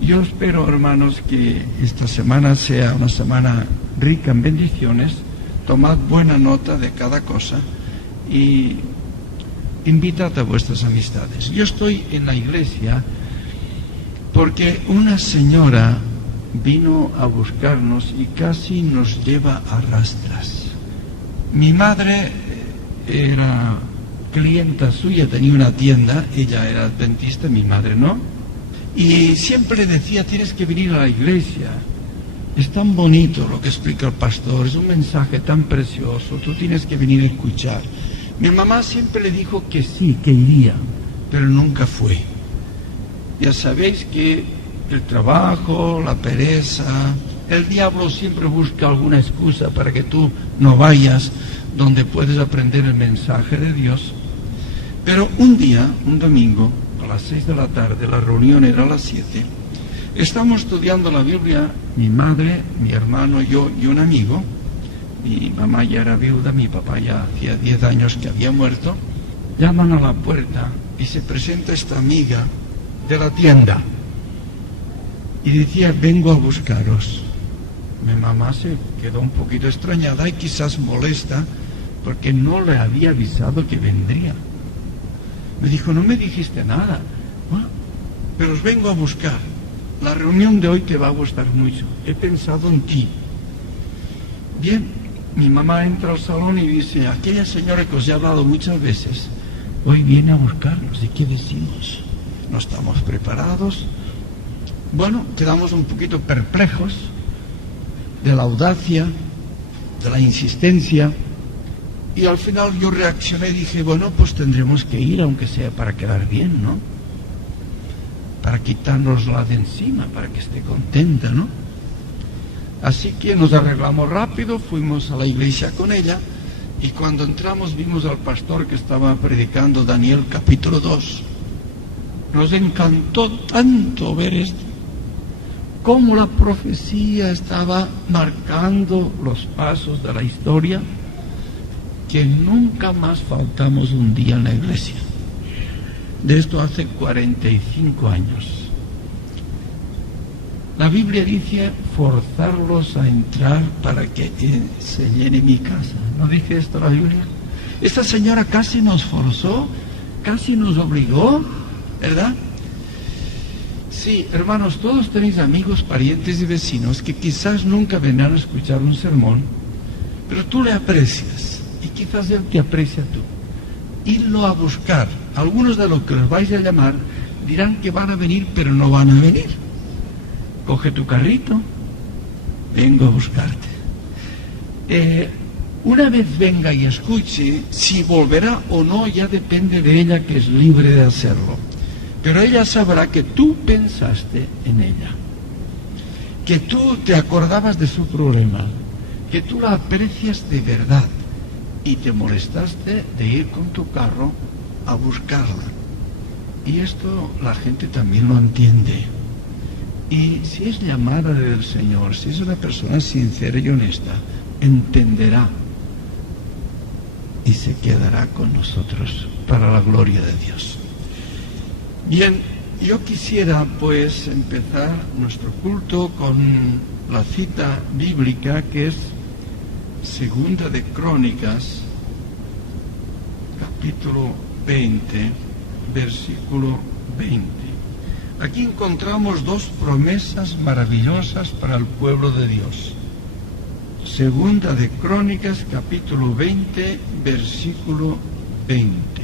Yo espero, hermanos, que esta semana sea una semana rica en bendiciones. Tomad buena nota de cada cosa y invitad a vuestras amistades. Yo estoy en la iglesia porque una señora vino a buscarnos y casi nos lleva a rastras. Mi madre era clienta suya, tenía una tienda, ella era adventista, mi madre no, y siempre decía: tienes que venir a la iglesia, es tan bonito lo que explica el pastor, es un mensaje tan precioso, tú tienes que venir a escuchar. Mi mamá siempre le dijo que sí, que iría, pero nunca fue. Ya sabéis que el trabajo, la pereza, el diablo siempre busca alguna excusa para que tú no vayas donde puedes aprender el mensaje de Dios. Pero un día, un domingo, a las 6 de la tarde, la reunión era a las 7, estamos estudiando la Biblia, mi madre, mi hermano, yo y un amigo. Mi mamá ya era viuda, mi papá ya hacía 10 años que había muerto. Llaman a la puerta y se presenta esta amiga de la tienda y decía: vengo a buscaros. Mi mamá se quedó un poquito extrañada y quizás molesta porque no le había avisado que vendría. Me dijo: no me dijiste nada. Bueno, pero os vengo a buscar. La reunión de hoy te va a gustar mucho. He pensado en ti. Bien, mi mamá entra al salón y dice: aquella señora que os he hablado muchas veces, hoy viene a buscarnos. ¿Y qué decimos? No estamos preparados. Bueno, quedamos un poquito perplejos de la audacia, de la insistencia, y al final yo reaccioné y dije: bueno, pues tendremos que ir, aunque sea para quedar bien, ¿no? Para quitárnosla de encima, para que esté contenta, ¿no? Así que nos arreglamos rápido, fuimos a la iglesia con ella, y cuando entramos vimos al pastor que estaba predicando Daniel capítulo 2. Nos encantó tanto ver esto, cómo la profecía estaba marcando los pasos de la historia, que nunca más faltamos un día en la iglesia. De esto hace 45 años. La Biblia dice: forzarlos a entrar para que se llene mi casa. ¿No dice esto la Biblia? Esta señora casi nos forzó, casi nos obligó, ¿verdad? Sí, hermanos, todos tenéis amigos, parientes y vecinos que quizás nunca vendrán a escuchar un sermón, pero tú le aprecias y quizás él te aprecia a tú. Irlo a buscar. Algunos de los que los vais a llamar dirán que van a venir, pero no van a venir. Coge tu carrito, vengo a buscarte. Una vez venga y escuche, si volverá o no ya depende de ella, que es libre de hacerlo. Pero ella sabrá que tú pensaste en ella, que tú te acordabas de su problema, que tú la aprecias de verdad y te molestaste de ir con tu carro a buscarla. Y esto la gente también lo entiende. Y si es llamada del Señor, si es una persona sincera y honesta, entenderá y se quedará con nosotros para la gloria de Dios. Bien, yo quisiera pues empezar nuestro culto con la cita bíblica, que es Segunda de Crónicas, capítulo 20, versículo 20. Aquí encontramos dos promesas maravillosas para el pueblo de Dios. Segunda de Crónicas, capítulo 20, versículo 20.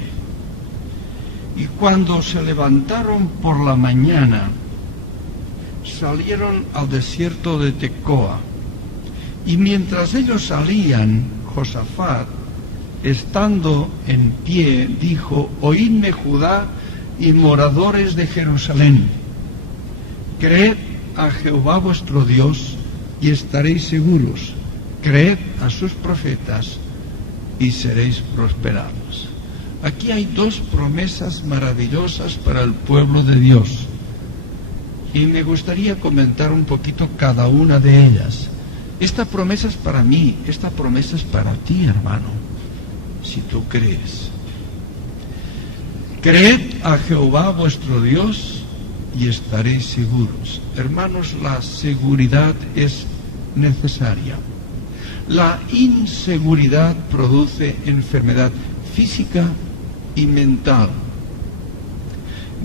Y cuando se levantaron por la mañana, salieron al desierto de Tecoa. Y mientras ellos salían, Josafat, estando en pie, dijo: oídme, Judá y moradores de Jerusalén, creed a Jehová vuestro Dios y estaréis seguros, creed a sus profetas y seréis prosperados. Aquí hay dos promesas maravillosas para el pueblo de Dios, y me gustaría comentar un poquito cada una de ellas. Esta promesa es para mí, esta promesa es para ti, hermano, si tú crees. Creed a Jehová vuestro Dios y estaréis seguros. Hermanos, la seguridad es necesaria. La inseguridad produce enfermedad física y mental.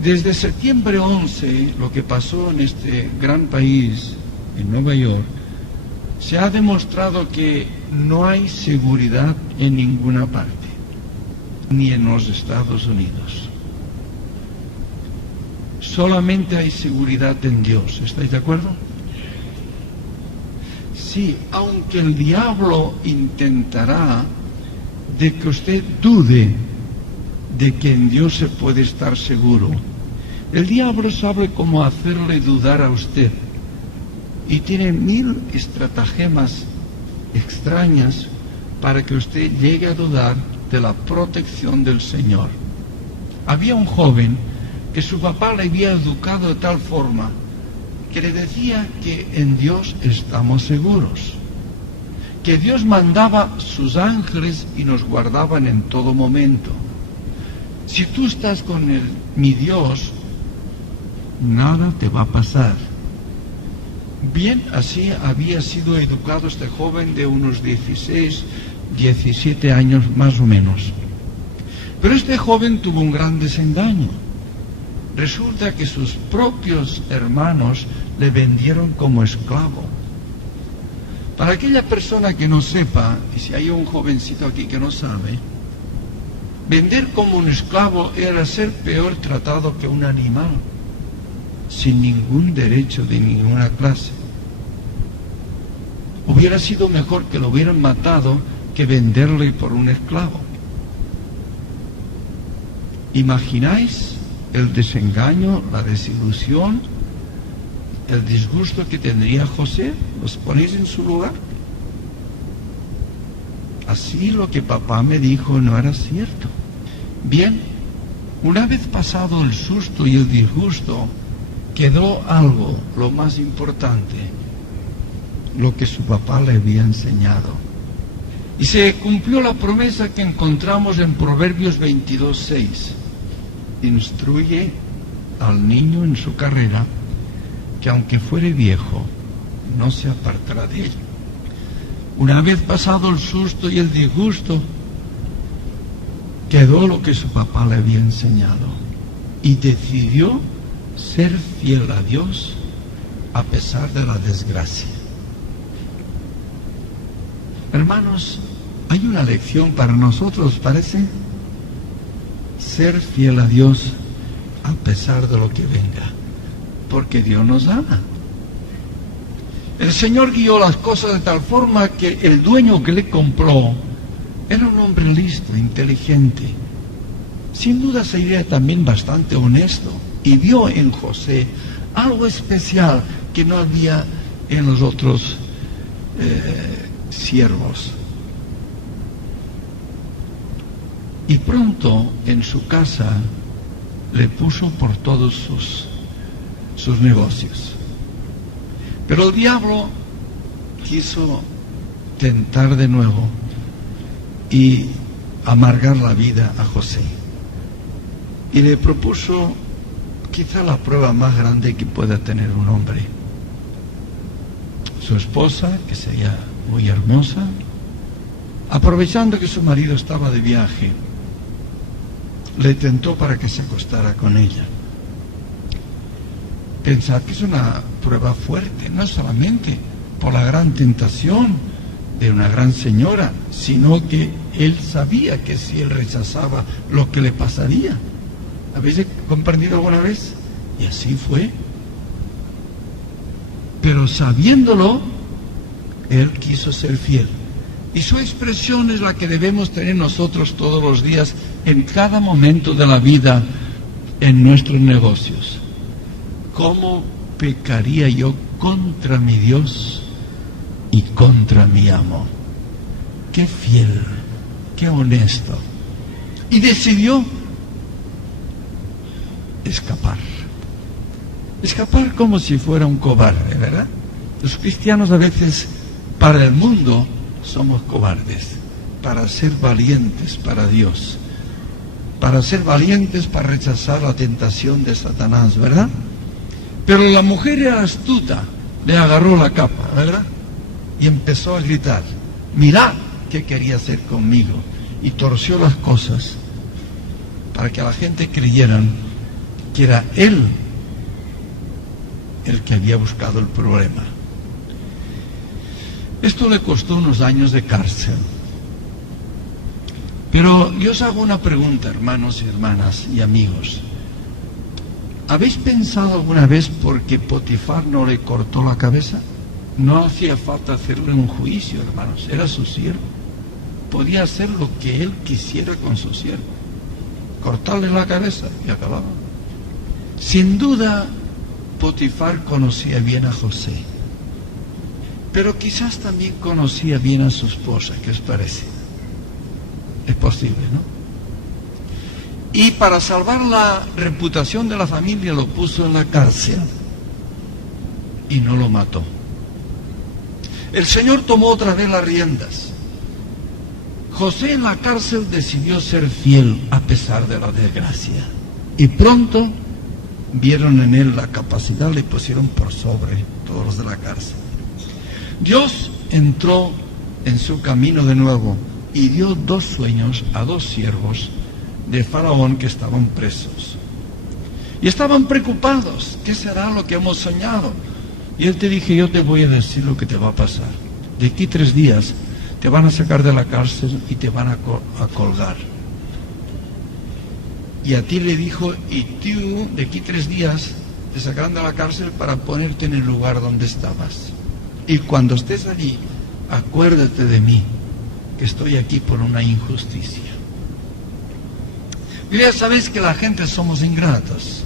Desde septiembre 11, lo que pasó en este gran país, en Nueva York, se ha demostrado que no hay seguridad en ninguna parte, ni en los Estados Unidos. Solamente hay seguridad en Dios. ¿Estáis de acuerdo? Sí, aunque el diablo intentará de que usted dude de que en Dios se puede estar seguro. El diablo sabe cómo hacerle dudar a usted y tiene 1000 estratagemas extrañas para que usted llegue a dudar de la protección del Señor. Había un joven que su papá le había educado de tal forma que le decía que en Dios estamos seguros, que Dios mandaba sus ángeles y nos guardaban en todo momento. Si tú estás con mi Dios, nada te va a pasar. Bien, así había sido educado este joven de unos 16, 17 años más o menos. Pero este joven tuvo un gran desengaño. Resulta que sus propios hermanos le vendieron como esclavo. Para aquella persona que no sepa, y si hay un jovencito aquí que no sabe, vender como un esclavo era ser peor tratado que un animal, sin ningún derecho de ninguna clase. Hubiera sido mejor que lo hubieran matado que venderle por un esclavo. ¿Imagináis el desengaño, la desilusión, el disgusto que tendría José? ¿Os ponéis en su lugar? Así lo que papá me dijo no era cierto. Bien, una vez pasado el susto y el disgusto, quedó algo, lo más importante, lo que su papá le había enseñado. Y se cumplió la promesa que encontramos en Proverbios 22:6. Instruye al niño en su carrera, que aunque fuere viejo, no se apartará de ella. Una vez pasado el susto y el disgusto, quedó lo que su papá le había enseñado y decidió ser fiel a Dios a pesar de la desgracia. Hermanos, hay una lección para nosotros, parece. Ser fiel a Dios a pesar de lo que venga, porque Dios nos ama. El Señor guió las cosas de tal forma que el dueño que le compró era un hombre listo, inteligente. Sin duda sería también bastante honesto y vio en José algo especial que no había en los otros siervos. Y pronto en su casa le puso por todos sus negocios. Pero el diablo quiso tentar de nuevo y amargar la vida a José. Y le propuso quizá la prueba más grande que pueda tener un hombre. Su esposa, que sería muy hermosa, aprovechando que su marido estaba de viaje, le tentó para que se acostara con ella. Pensad que es una prueba fuerte, no solamente por la gran tentación de una gran señora, sino que él sabía que si él rechazaba, lo que le pasaría. ¿Habéis comprendido alguna vez? Y así fue. Pero sabiéndolo, él quiso ser fiel. Y su expresión es la que debemos tener nosotros todos los días, en cada momento de la vida, en nuestros negocios. ¿Cómo pecaría yo contra mi Dios y contra mi amo? Qué fiel, qué honesto. Y decidió escapar. Escapar como si fuera un cobarde, ¿verdad? Los cristianos a veces, para el mundo, somos cobardes. Para ser valientes para Dios. Para ser valientes para rechazar la tentación de Satanás, ¿verdad? Pero la mujer era astuta, le agarró la capa, ¿verdad? Y empezó a gritar, mirad qué quería hacer conmigo. Y torció las cosas para que la gente creyeran que era él el que había buscado el problema. Esto le costó unos años de cárcel. Pero yo os hago una pregunta, hermanos y hermanas y amigos. ¿Habéis pensado alguna vez por qué Potifar no le cortó la cabeza? No hacía falta hacerle un juicio, hermanos. Era su siervo. Podía hacer lo que él quisiera con su siervo. Cortarle la cabeza y acababa. Sin duda, Potifar conocía bien a José. Pero quizás también conocía bien a su esposa. ¿Qué os parece? Es posible, ¿no? Y para salvar la reputación de la familia lo puso en la cárcel y no lo mató. El Señor tomó otra vez las riendas. José en la cárcel decidió ser fiel a pesar de la desgracia. Y pronto vieron en él la capacidad, le pusieron por sobre todos los de la cárcel. Dios entró en su camino de nuevo y dio 2 sueños a 2 siervos de Faraón que estaban presos. Y estaban preocupados. ¿Qué será lo que hemos soñado? Y él te dije, yo te voy a decir lo que te va a pasar. De aquí 3 días te van a sacar de la cárcel y te van a colgar. Y a ti le dijo, y tú de aquí 3 días te sacarán de la cárcel para ponerte en el lugar donde estabas. Y cuando estés allí, acuérdate de mí, que estoy aquí por una injusticia. Y ya sabéis que la gente somos ingratos.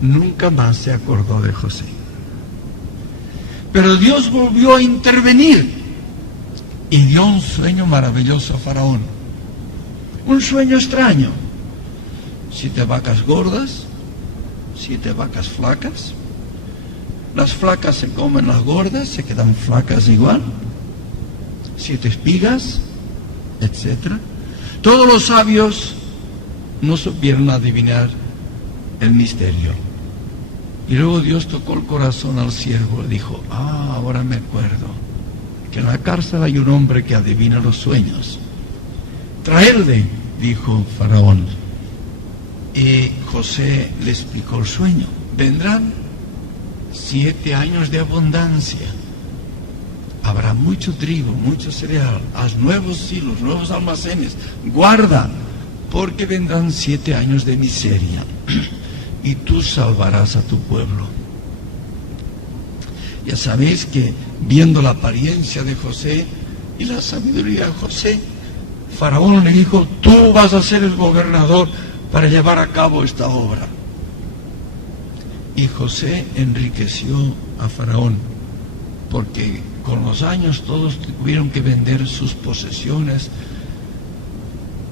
Nunca más se acordó de José. Pero Dios volvió a intervenir y dio un sueño maravilloso a Faraón. Un sueño extraño. 7 vacas gordas, 7 vacas flacas. Las flacas se comen las gordas, se quedan flacas igual. 7 espigas, etc. Todos los sabios no supieron adivinar el misterio. Y luego Dios tocó el corazón al siervo y dijo, ahora me acuerdo que en la cárcel hay un hombre que adivina los sueños. Traedle, dijo Faraón. Y José le explicó el sueño. Vendrán 7 años de abundancia. Habrá mucho trigo, mucho cereal, haz nuevos hilos, nuevos almacenes. Guarda, porque vendrán 7 años de miseria y tú salvarás a tu pueblo. Ya sabéis que viendo la apariencia de José y la sabiduría de José, Faraón le dijo, tú vas a ser el gobernador para llevar a cabo esta obra. Y José enriqueció a Faraón, porque con los años todos tuvieron que vender sus posesiones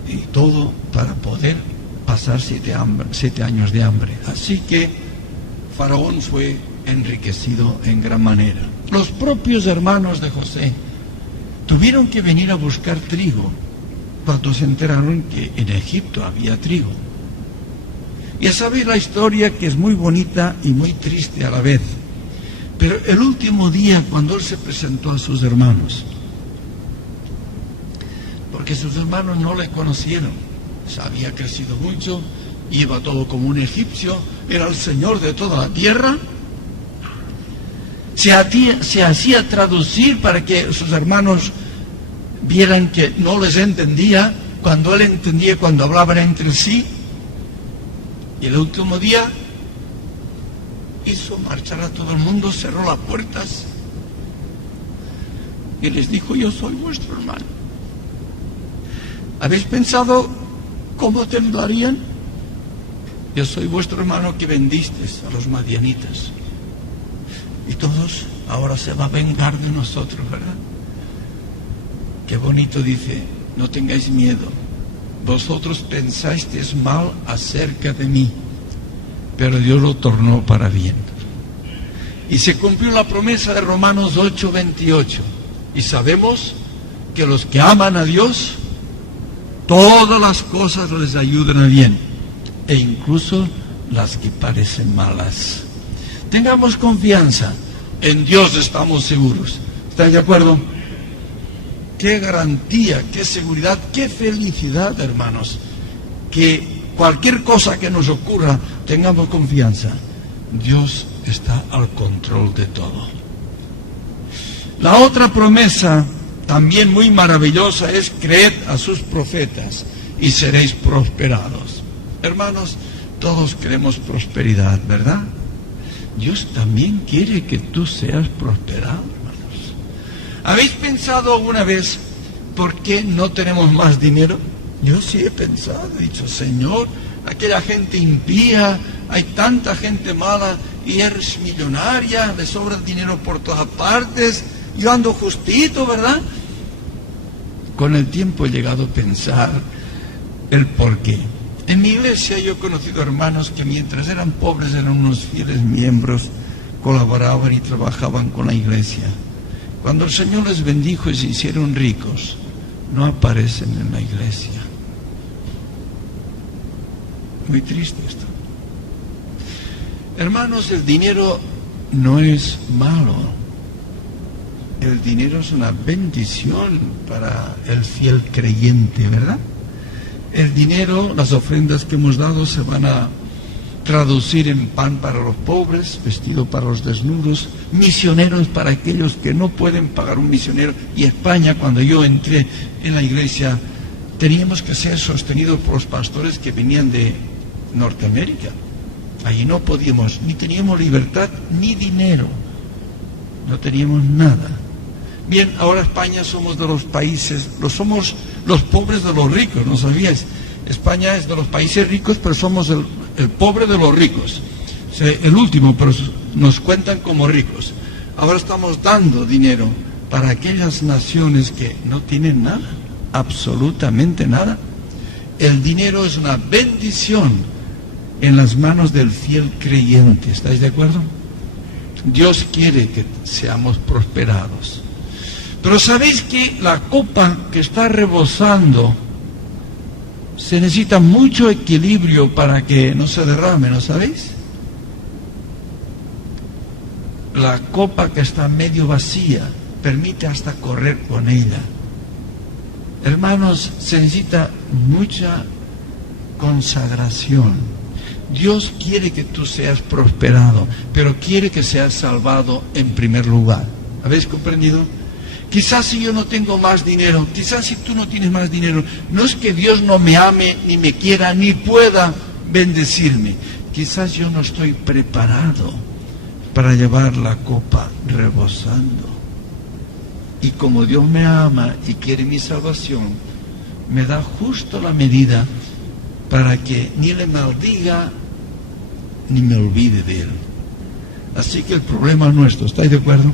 y todo para poder pasar 7 años de hambre. Así que Faraón fue enriquecido en gran manera. Los propios hermanos de José tuvieron que venir a buscar trigo cuando se enteraron que en Egipto había trigo. Ya sabéis la historia, que es muy bonita y muy triste a la vez. Pero el último día, cuando él se presentó a sus hermanos, porque sus hermanos no le conocieron, se había crecido mucho, iba todo como un egipcio, era el señor de toda la tierra, se hacía traducir para que sus hermanos vieran que no les entendía, cuando él entendía, cuando hablaban entre sí. Y el último día hizo marchar a todo el mundo, cerró las puertas y les dijo, yo soy vuestro hermano. ¿Habéis pensado cómo te lo harían? Yo soy vuestro hermano que vendisteis a los madianitas. Y todos ahora se va a vengar de nosotros, ¿verdad? Qué bonito dice, no tengáis miedo. Vosotros pensasteis mal acerca de mí, pero Dios lo tornó para bien. Y se cumplió la promesa de Romanos 8:28. Y sabemos que los que aman a Dios, todas las cosas les ayudan a bien, e incluso las que parecen malas. Tengamos confianza. En Dios estamos seguros. ¿Están de acuerdo? Qué garantía, qué seguridad, qué felicidad, hermanos. Que cualquier cosa que nos ocurra, tengamos confianza. Dios está al control de todo. La otra promesa, también muy maravillosa, es: creed a sus profetas y seréis prosperados. Hermanos, todos queremos prosperidad, ¿verdad? Dios también quiere que tú seas prosperado, hermanos. ¿Habéis pensado alguna vez por qué no tenemos más dinero? Yo sí he pensado, he dicho: Señor, aquella gente impía, hay tanta gente mala y eres millonaria, le sobra dinero por todas partes, yo ando justito, ¿verdad? Con el tiempo he llegado a pensar el por qué. En mi iglesia yo he conocido hermanos que mientras eran pobres eran unos fieles miembros, colaboraban y trabajaban con la iglesia. Cuando el Señor les bendijo y se hicieron ricos, no aparecen en la iglesia. Muy triste esto. Hermanos, el dinero no es malo. El dinero es una bendición para el fiel creyente, ¿verdad? El dinero, las ofrendas que hemos dado se van a traducir en pan para los pobres, vestido para los desnudos, misioneros para aquellos que no pueden pagar un misionero. Y España, cuando yo entré en la iglesia, teníamos que ser sostenidos por los pastores que venían de Norteamérica. Allí no podíamos, ni teníamos libertad, ni dinero. No teníamos nada. Bien, ahora España somos de los países, somos los pobres de los ricos, ¿no sabíais? España es de los países ricos, pero somos el pobre de los ricos. O sea, el último, pero nos cuentan como ricos. Ahora estamos dando dinero para aquellas naciones que no tienen nada, absolutamente nada. El dinero es una bendición en las manos del fiel creyente. ¿Estáis de acuerdo? Dios quiere que seamos prosperados. Pero sabéis que la copa que está rebosando se necesita mucho equilibrio para que no se derrame, ¿no sabéis? La copa que está medio vacía permite hasta correr con ella. Hermanos, se necesita mucha consagración. Dios quiere que tú seas prosperado, pero quiere que seas salvado en primer lugar. ¿Habéis comprendido? Quizás si yo no tengo más dinero, quizás si tú no tienes más dinero, no es que Dios no me ame, ni me quiera, ni pueda bendecirme. Quizás yo no estoy preparado para llevar la copa rebosando. Y como Dios me ama y quiere mi salvación, me da justo la medida para que ni le maldiga, ni me olvide de él. Así que el problema es nuestro, ¿estáis de acuerdo?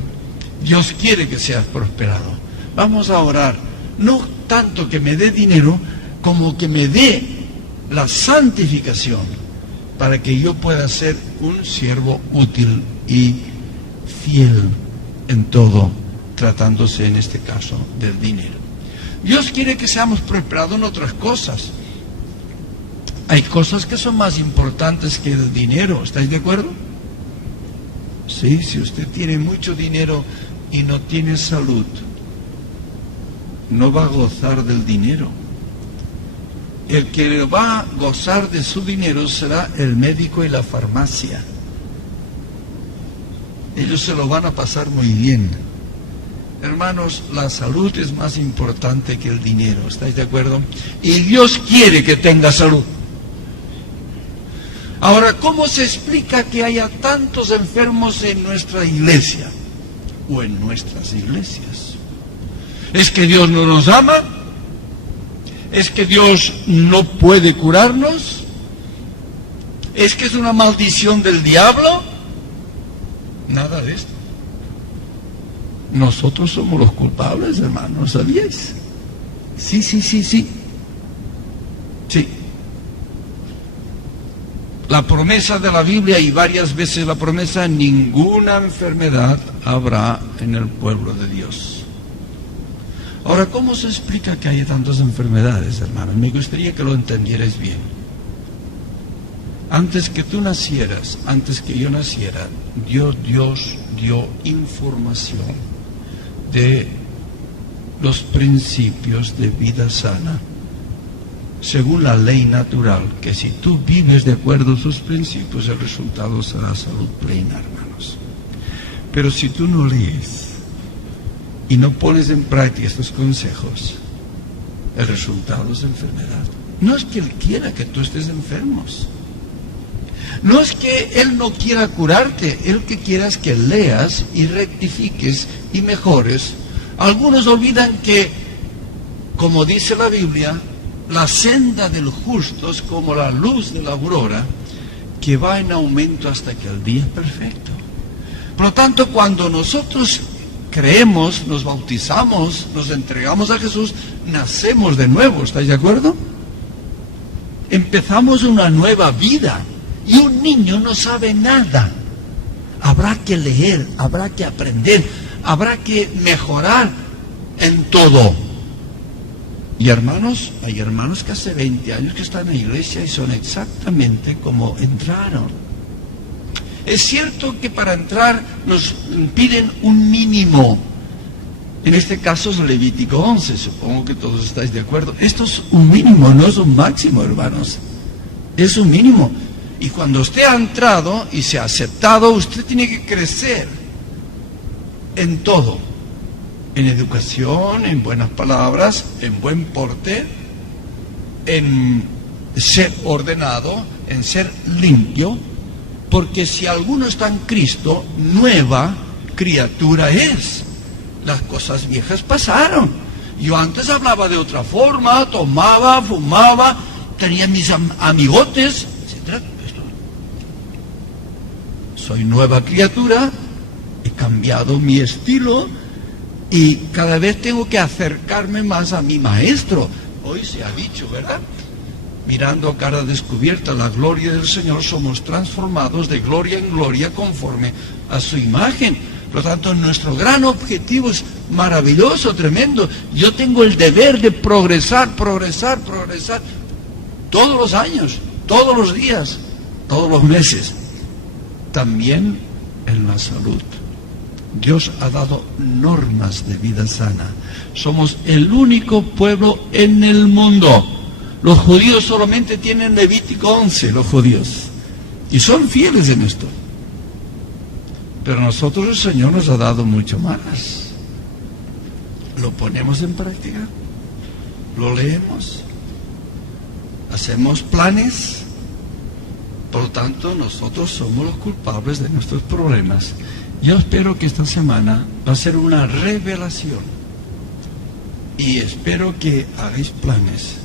Dios quiere que seas prosperado. Vamos a orar, no tanto que me dé dinero, como que me dé la santificación, para que yo pueda ser un siervo útil y fiel en todo, tratándose en este caso del dinero. Dios quiere que seamos prosperados en otras cosas. Hay cosas que son más importantes que el dinero, ¿estáis de acuerdo? Sí, si usted tiene mucho dinero y no tiene salud, no va a gozar del dinero. El que va a gozar de su dinero será el médico y la farmacia. Ellos se lo van a pasar muy bien. Hermanos, la salud es más importante que el dinero, ¿estáis de acuerdo? Y Dios quiere que tenga salud. Ahora, ¿cómo se explica que haya tantos enfermos en nuestra iglesia o en nuestras iglesias? ¿Es que Dios no nos ama? ¿Es que Dios no puede curarnos? ¿Es que es una maldición del diablo? Nada de esto. Nosotros somos los culpables, hermanos, ¿sabíais? Sí. Sí. La promesa de la Biblia, y varias veces la promesa: ninguna enfermedad habrá en el pueblo de Dios. Ahora, ¿cómo se explica que haya tantas enfermedades, hermanos? Me gustaría que lo entendierais bien. Antes que tú nacieras, antes que yo naciera, Dios dio información de los principios de vida sana, según la ley natural, que si tú vives de acuerdo a sus principios, el resultado será salud plena, hermanos. Pero si tú no lees y no pones en práctica estos consejos, el resultado es enfermedad. No es que Él quiera que tú estés enfermos. No es que Él no quiera curarte. Él que quiera es que leas y rectifiques y mejores. Algunos olvidan que, como dice la Biblia, la senda del justo es como la luz de la aurora, que va en aumento hasta que el día es perfecto. Por lo tanto, cuando nosotros creemos, nos bautizamos, nos entregamos a Jesús, nacemos de nuevo, ¿estáis de acuerdo? Empezamos una nueva vida. Y un niño no sabe nada. Habrá que leer, habrá que aprender, habrá que mejorar en todo. Y hermanos, hay hermanos que hace 20 años que están en la iglesia y son exactamente como entraron. Es cierto que para entrar nos piden un mínimo. En este caso es Levítico 11, supongo que todos estáis de acuerdo. Esto es un mínimo, no es un máximo, hermanos. Es un mínimo. Y cuando usted ha entrado y se ha aceptado, usted tiene que crecer en todo. En educación, en buenas palabras, en buen porte, en ser ordenado, en ser limpio. Porque si alguno está en Cristo, nueva criatura es. Las cosas viejas pasaron. Yo antes hablaba de otra forma, tomaba, fumaba, tenía mis amigotes, etc. Soy nueva criatura, he cambiado mi estilo y cada vez tengo que acercarme más a mi maestro. Hoy se ha dicho, ¿verdad? Mirando a cara descubierta la gloria del Señor, somos transformados de gloria en gloria conforme a su imagen. Por lo tanto, nuestro gran objetivo es maravilloso, tremendo. Yo tengo el deber de progresar todos los años, todos los días, todos los meses. También en la salud. Dios ha dado normas de vida sana. Somos el único pueblo en el mundo. Los judíos solamente tienen Levítico 11, los judíos. Y son fieles en esto. Pero nosotros el Señor nos ha dado mucho más. Lo ponemos en práctica. Lo leemos. Hacemos planes. Por lo tanto, nosotros somos los culpables de nuestros problemas. Yo espero que esta semana va a ser una revelación. Y espero que hagáis planes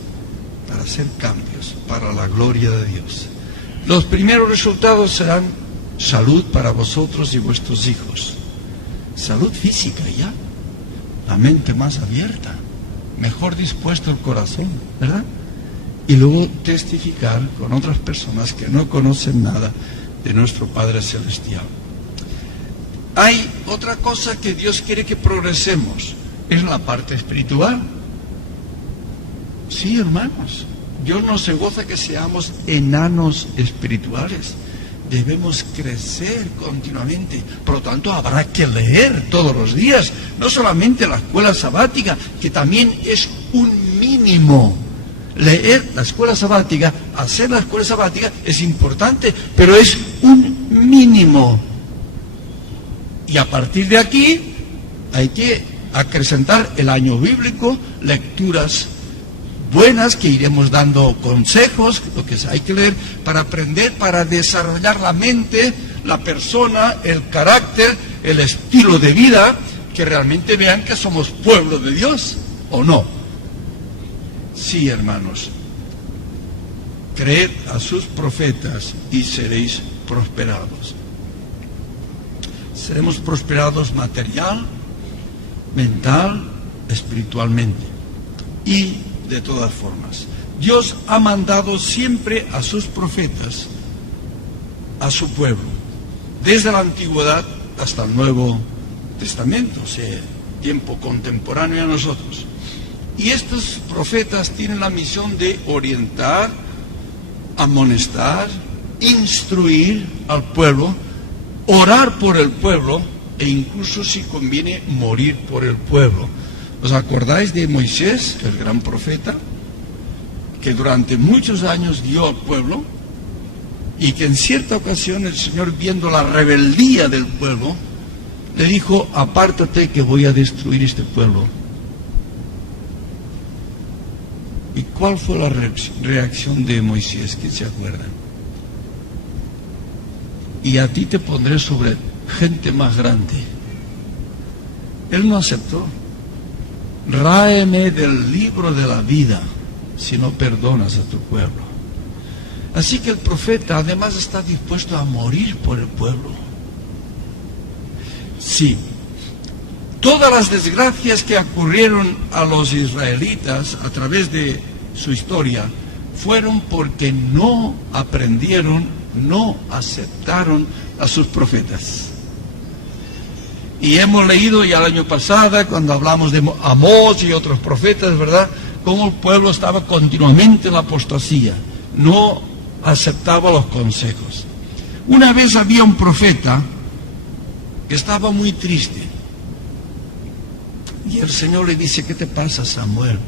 para hacer cambios, para la gloria de Dios. Los primeros resultados serán salud para vosotros y vuestros hijos. Salud física ya. La mente más abierta. Mejor dispuesto el corazón, ¿verdad? Y luego testificar con otras personas que no conocen nada de nuestro Padre Celestial. Hay otra cosa que Dios quiere que progresemos, es la parte espiritual. Sí, hermanos, Dios no se goza que seamos enanos espirituales. Debemos crecer continuamente. Por lo tanto, habrá que leer todos los días, no solamente la escuela sabática, que también es un mínimo. Leer la escuela sabática, hacer la escuela sabática es importante, pero es un mínimo. Y a partir de aquí hay que acrecentar el año bíblico, lecturas buenas que iremos dando consejos, lo que hay que leer para aprender, para desarrollar la mente, la persona, el carácter, el estilo de vida, que realmente vean que somos pueblo de Dios, ¿o no? Sí, hermanos, creed a sus profetas y seréis prosperados. Seremos prosperados material, mental, espiritualmente. Y de todas formas, Dios ha mandado siempre a sus profetas, a su pueblo, desde la antigüedad hasta el Nuevo Testamento, o sea, tiempo contemporáneo a nosotros. Y estos profetas tienen la misión de orientar, amonestar, instruir al pueblo, orar por el pueblo e incluso, si conviene, morir por el pueblo. ¿Os acordáis de Moisés, el gran profeta, que durante muchos años guió al pueblo y que en cierta ocasión el Señor, viendo la rebeldía del pueblo, le dijo: apártate que voy a destruir este pueblo? ¿Y cuál fue la reacción de Moisés? ¿Quién se acuerda? Y a ti te pondré sobre gente más grande. Él no aceptó. Ráeme del libro de la vida si no perdonas a tu pueblo. Así que el profeta además está dispuesto a morir por el pueblo. Sí, todas las desgracias que ocurrieron a los israelitas a través de su historia fueron porque no aprendieron, no aceptaron a sus profetas. Y hemos leído ya el año pasado, cuando hablamos de Amós y otros profetas, ¿verdad?, cómo el pueblo estaba continuamente en la apostasía, no aceptaba los consejos. Una vez había un profeta que estaba muy triste, y el Señor le dice: ¿qué te pasa, Samuel?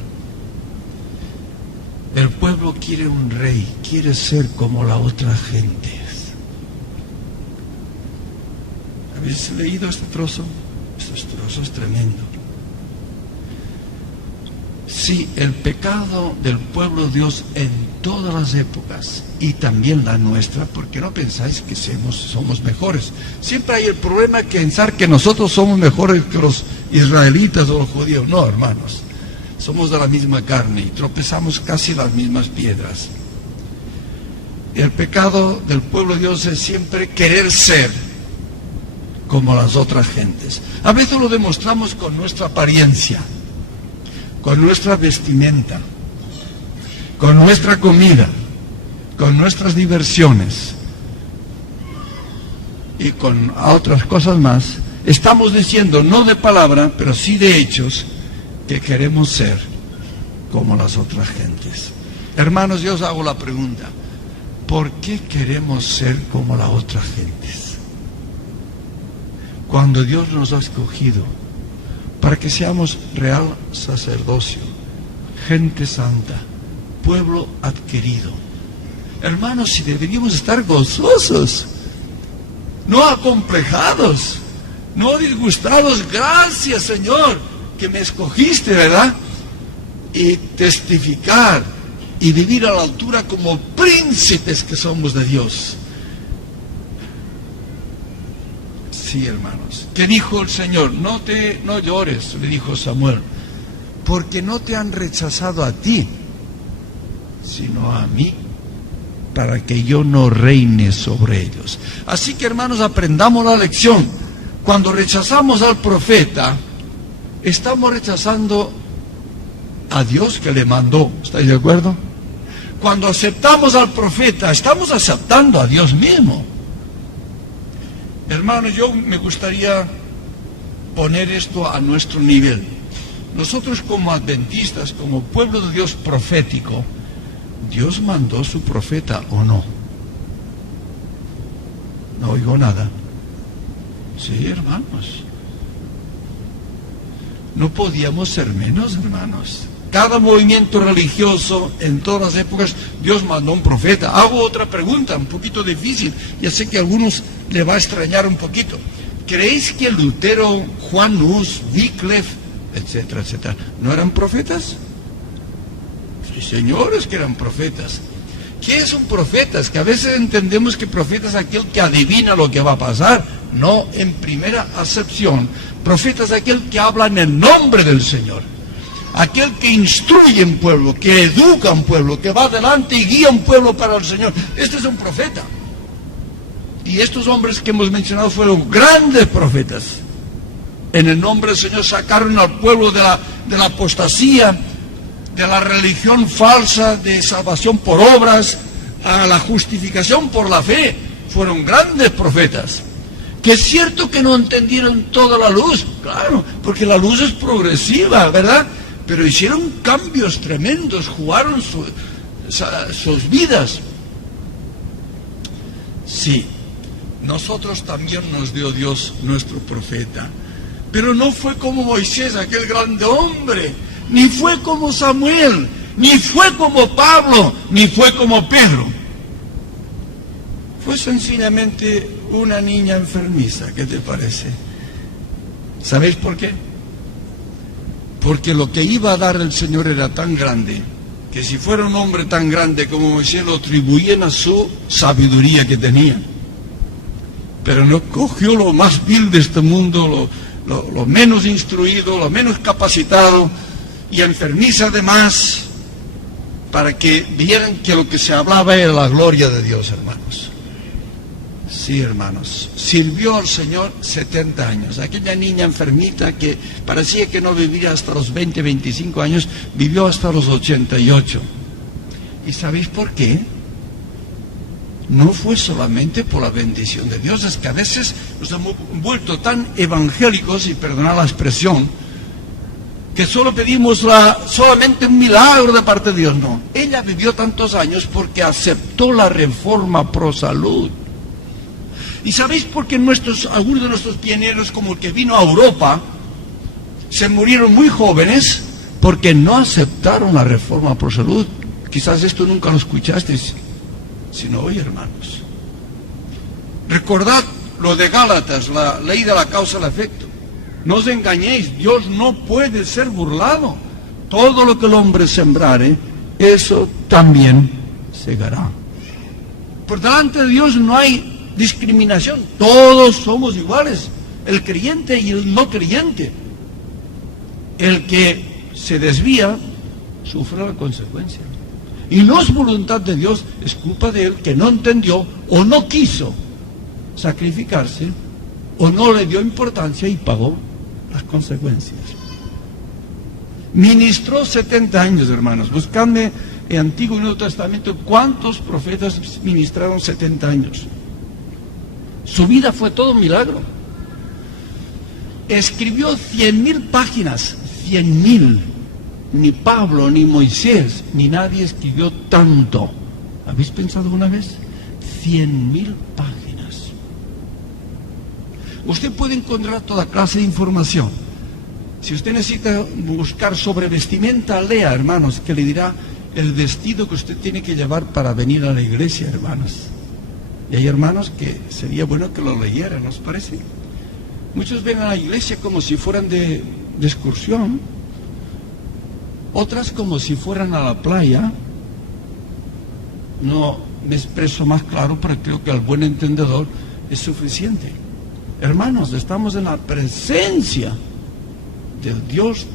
El pueblo quiere un rey, quiere ser como la otra gente. ¿Habéis leído este trozo? Este trozo es tremendo. Sí, el pecado del pueblo de Dios en todas las épocas, y también la nuestra, porque no pensáis que somos mejores. Siempre hay el problema de pensar que nosotros somos mejores que los israelitas o los judíos. No, hermanos, somos de la misma carne y tropezamos casi las mismas piedras. El pecado del pueblo de Dios es siempre querer ser como las otras gentes. A veces lo demostramos con nuestra apariencia, con nuestra vestimenta, con nuestra comida, con nuestras diversiones y con otras cosas más. Estamos diciendo, no de palabra, pero sí de hechos, que queremos ser como las otras gentes. Hermanos, yo os hago la pregunta: ¿por qué queremos ser como las otras gentes? Cuando Dios nos ha escogido para que seamos real sacerdocio, gente santa, pueblo adquirido. Hermanos, si deberíamos estar gozosos, no acomplejados, no disgustados. Gracias, Señor, que me escogiste, ¿verdad? Y testificar y vivir a la altura como príncipes que somos de Dios. Sí, hermanos. ¿Qué dijo el Señor? No llores, le dijo Samuel, porque no te han rechazado a ti, sino a mí, para que yo no reine sobre ellos. Así que, hermanos, aprendamos la lección. Cuando rechazamos al profeta, estamos rechazando a Dios que le mandó. ¿Estáis de acuerdo? Cuando aceptamos al profeta, estamos aceptando a Dios mismo. Hermanos, yo me gustaría poner esto a nuestro nivel. Nosotros, como adventistas, como pueblo de Dios profético, ¿Dios mandó su profeta o no? No oigo nada. Sí, hermanos. No podíamos ser menos, hermanos. Cada movimiento religioso, en todas las épocas, Dios mandó un profeta. Hago otra pregunta, un poquito difícil. Ya sé que a algunos le va a extrañar un poquito. ¿Creéis que Lutero, Juan Hus, Wycliffe, etcétera, etcétera, no eran profetas? Sí, señores, que eran profetas. ¿Qué son profetas? Que a veces entendemos que profeta es aquel que adivina lo que va a pasar. No, en primera acepción. Profeta es aquel que habla en el nombre del Señor. Aquel que instruye un pueblo, que educa un pueblo, que va adelante y guía un pueblo para el Señor. Este es un profeta. Y estos hombres que hemos mencionado fueron grandes profetas. En el nombre del Señor sacaron al pueblo de la apostasía, de la religión falsa, de salvación por obras, a la justificación por la fe. Fueron grandes profetas. Que es cierto que no entendieron toda la luz, claro, porque la luz es progresiva, ¿verdad? Pero hicieron cambios tremendos, jugaron sus vidas. Sí, nosotros también nos dio Dios nuestro profeta, pero no fue como Moisés, aquel grande hombre, ni fue como Samuel, ni fue como Pablo, ni fue como Pedro. Fue sencillamente una niña enfermiza. ¿Qué te parece? ¿Sabéis por qué? Porque lo que iba a dar el Señor era tan grande, que si fuera un hombre tan grande como Moisés, lo atribuían a su sabiduría que tenía. Pero no cogió lo más vil de este mundo, lo menos instruido, lo menos capacitado, y enfermiza además, para que vieran que lo que se hablaba era la gloria de Dios, hermanos. Sí, hermanos, sirvió al Señor 70 años. Aquella niña enfermita que parecía que no vivía hasta los 20, 25 años, vivió hasta los 88. ¿Y sabéis por qué? No fue solamente por la bendición de Dios. Es que a veces nos hemos vuelto tan evangélicos, y perdonad la expresión, que solo pedimos solamente un milagro de parte de Dios. No, ella vivió tantos años porque aceptó la reforma pro salud. ¿Y sabéis por qué algunos de nuestros pioneros, como el que vino a Europa, se murieron muy jóvenes? Porque no aceptaron la reforma pro salud. Quizás esto nunca lo escuchasteis, sino hoy, hermanos. Recordad lo de Gálatas, la ley de la causa y el efecto. No os engañéis, Dios no puede ser burlado. Todo lo que el hombre sembrare, eso también segará. Por delante de Dios no hay discriminación, todos somos iguales, el creyente y el no creyente. El que se desvía sufre la consecuencia. Y no es voluntad de Dios, es culpa de él que no entendió o no quiso sacrificarse o no le dio importancia y pagó las consecuencias. Ministró 70 años, hermanos. Buscadme en Antiguo y Nuevo Testamento cuántos profetas ministraron 70 años. Su vida fue todo un milagro. Escribió 100.000 páginas, 100.000. Ni Pablo, ni Moisés, ni nadie escribió tanto. ¿Habéis pensado alguna vez? 100.000 páginas. Usted puede encontrar toda clase de información. Si usted necesita buscar sobre vestimenta, lea, hermanos, que le dirá el vestido que usted tiene que llevar para venir a la iglesia, hermanos. Y hay hermanos que sería bueno que lo leyeran, ¿no os parece? Muchos ven a la iglesia como si fueran de excursión, otras como si fueran a la playa. No me expreso más claro, pero creo que al buen entendedor es suficiente. Hermanos, estamos en la presencia del Dios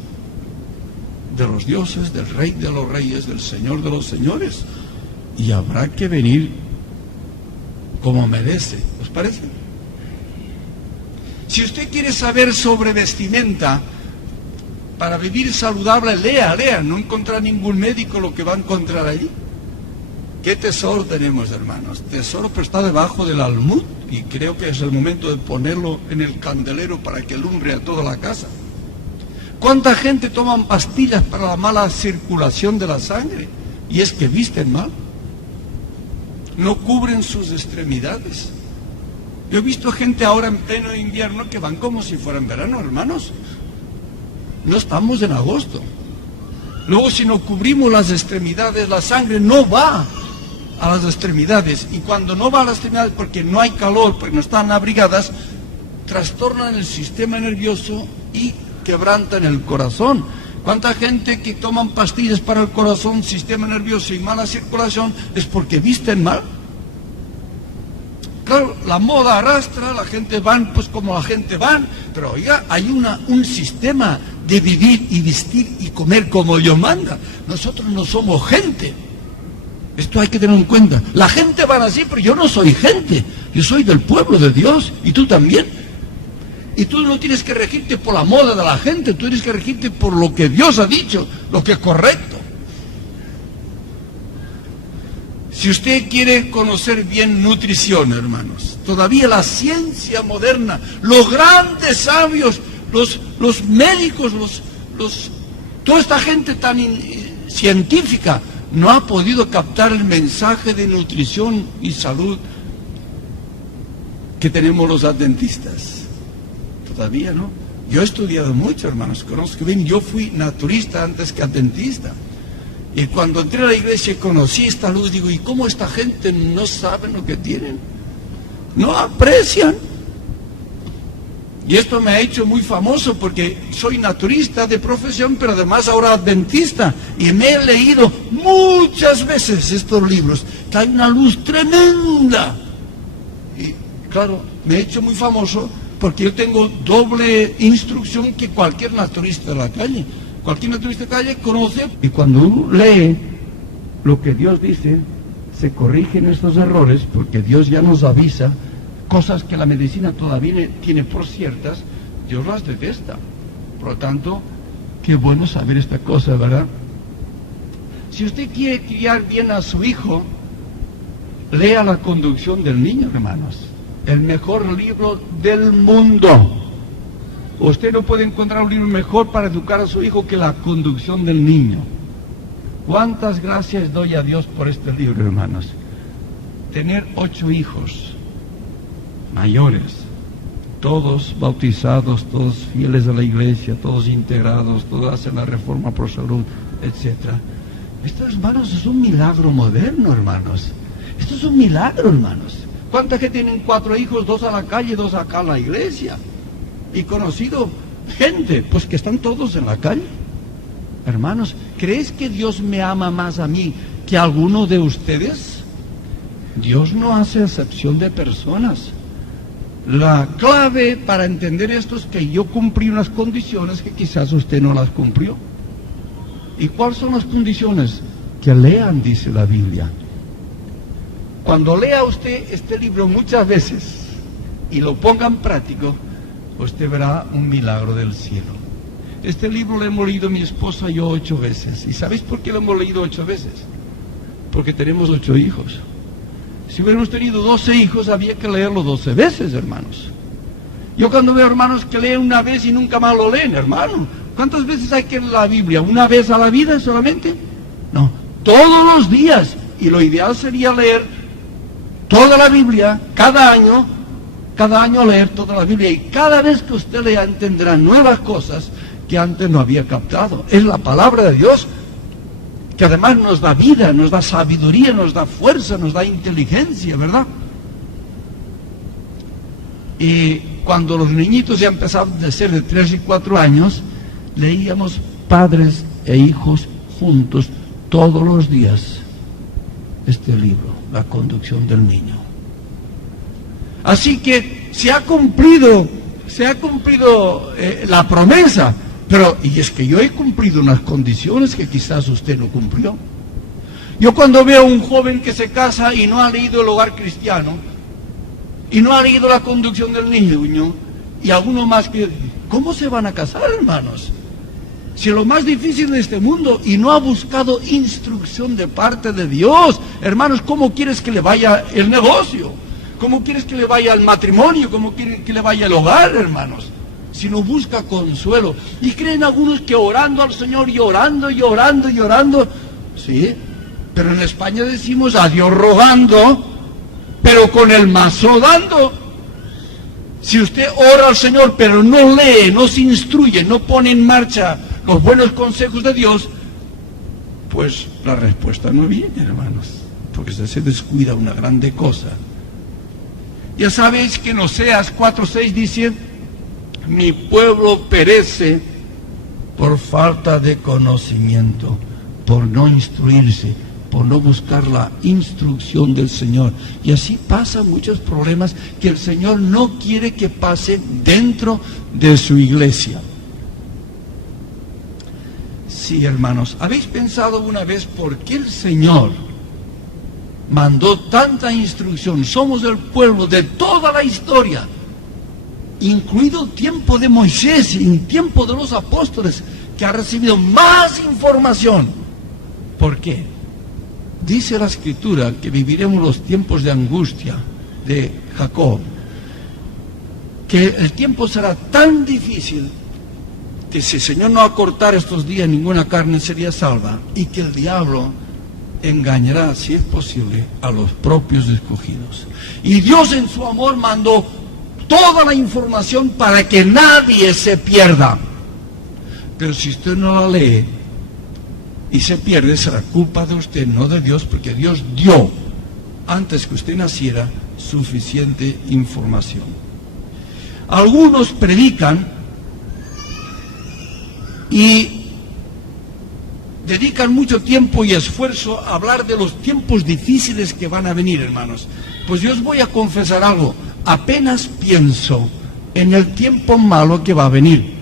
de los dioses, del Rey de los reyes, del Señor de los señores, y habrá que venir como merece. ¿Os parece? Si usted quiere saber sobre vestimenta para vivir saludable, lea, no encontrar ningún médico lo que va a encontrar allí. ¿Qué tesoro tenemos, hermanos? Tesoro, pero está debajo del almud, y creo que es el momento de ponerlo en el candelero para que alumbre a toda la casa. ¿Cuánta gente toma pastillas para la mala circulación de la sangre? Y es que visten mal. No cubren sus extremidades. Yo he visto gente ahora en pleno invierno que van como si fuera en verano, hermanos. No estamos en agosto. Luego, si no cubrimos las extremidades, la sangre no va a las extremidades. Y cuando no va a las extremidades, porque no hay calor, porque no están abrigadas, trastornan el sistema nervioso y quebrantan el corazón. ¿Cuánta gente que toman pastillas para el corazón, sistema nervioso y mala circulación es porque visten mal? Claro, la moda arrastra, la gente van pues como la gente van, pero oiga, hay un sistema de vivir y vestir y comer como Dios manda. Nosotros no somos gente. Esto hay que tener en cuenta. La gente va así, pero yo no soy gente. Yo soy del pueblo de Dios, y tú también. Y tú no tienes que regirte por la moda de la gente, tú tienes que regirte por lo que Dios ha dicho, lo que es correcto. Si usted quiere conocer bien nutrición, hermanos, todavía la ciencia moderna, los grandes sabios, los médicos, toda esta gente tan científica no ha podido captar el mensaje de nutrición y salud que tenemos los adventistas. Todavía no. Yo he estudiado mucho, hermanos, conozco bien. Yo fui naturista antes que adventista. Y cuando entré a la iglesia y conocí esta luz, digo, ¿y cómo esta gente no sabe lo que tienen? No aprecian. Y esto me ha hecho muy famoso porque soy naturista de profesión, pero además ahora adventista. Y me he leído muchas veces estos libros, que hay una luz tremenda. Y claro, me he hecho muy famoso porque yo tengo doble instrucción que cualquier naturista de la calle. Cualquier naturista de la calle conoce. Y cuando uno lee lo que Dios dice, se corrigen estos errores porque Dios ya nos avisa. Cosas que la medicina todavía tiene por ciertas, Dios las detesta. Por lo tanto, qué bueno saber esta cosa, ¿verdad? Si usted quiere criar bien a su hijo, lea La conducción del niño, hermanos. El mejor libro del mundo. Usted no puede encontrar un libro mejor para educar a su hijo que La conducción del niño. ¿Cuántas gracias doy a Dios por este libro, hermanos? Tener 8 hijos mayores, todos bautizados, todos fieles a la iglesia, todos integrados, todos hacen la reforma por salud, etc. Esto, hermanos, es un milagro moderno, hermanos. Esto es un milagro, hermanos. ¿Cuánta gente tienen 4 hijos, 2 a la calle, 2 acá a la iglesia? Y conocido gente, pues que están todos en la calle. Hermanos, ¿crees que Dios me ama más a mí que a alguno de ustedes? Dios no hace excepción de personas. La clave para entender esto es que yo cumplí unas condiciones que quizás usted no las cumplió. ¿Y cuáles son las condiciones? Que lean, dice la Biblia. Cuando lea usted este libro muchas veces y lo ponga en práctico, usted verá un milagro del cielo. Este libro lo hemos leído mi esposa y yo 8 veces. ¿Y sabéis por qué lo hemos leído 8 veces? Porque tenemos 8 hijos. Si hubiéramos tenido 12 hijos, había que leerlo 12 veces, hermanos. Yo cuando veo hermanos que leen una vez y nunca más lo leen, hermano, ¿cuántas veces hay que leer la Biblia? ¿Una vez a la vida solamente? No, todos los días. Y lo ideal sería leer toda la Biblia, cada año leer toda la Biblia. Y cada vez que usted lea entenderá nuevas cosas que antes no había captado. Es la palabra de Dios, que además nos da vida, nos da sabiduría, nos da fuerza, nos da inteligencia, ¿verdad? Y cuando los niñitos ya empezaban a ser de 3 y 4 años, leíamos padres e hijos juntos todos los días este libro, La conducción del niño. Así que se ha cumplido la promesa. Pero, y es que yo he cumplido unas condiciones que quizás usted no cumplió. Yo cuando veo a un joven que se casa y no ha leído el hogar cristiano, y no ha leído La conducción del niño, y alguno más que, ¿cómo se van a casar, hermanos? Si lo más difícil de este mundo, y no ha buscado instrucción de parte de Dios, hermanos, ¿cómo quieres que le vaya el negocio? ¿Cómo quieres que le vaya el matrimonio? ¿Cómo quieres que le vaya el hogar, hermanos? Si no busca consuelo. Y creen algunos que orando al Señor y orando, sí, pero en España decimos a Dios rogando, pero con el mazo dando. Si usted ora al Señor, pero no lee, no se instruye, no pone en marcha los buenos consejos de Dios, pues la respuesta no viene, hermanos, porque usted se descuida una grande cosa. Ya sabéis que en Oseas 4:6 dice: mi pueblo perece por falta de conocimiento, por no instruirse, por no buscar la instrucción del Señor. Y así pasan muchos problemas que el Señor no quiere que pasen dentro de su iglesia. Sí, hermanos, ¿habéis pensado una vez por qué el Señor mandó tanta instrucción? Somos el pueblo de toda la historia, incluido el tiempo de Moisés y el tiempo de los apóstoles, que ha recibido más información. ¿Por qué? Dice la Escritura que viviremos los tiempos de angustia de Jacob, que el tiempo será tan difícil que si el Señor no acortara estos días, ninguna carne sería salva, y que el diablo engañará, si es posible, a los propios escogidos. Y Dios en su amor mandó toda la información para que nadie se pierda. Pero si usted no la lee y se pierde, será culpa de usted, no de Dios, porque Dios dio, antes que usted naciera, suficiente información. Algunos predican y dedican mucho tiempo y esfuerzo a hablar de los tiempos difíciles que van a venir, hermanos. Pues yo os voy a confesar algo. Apenas pienso en el tiempo malo que va a venir.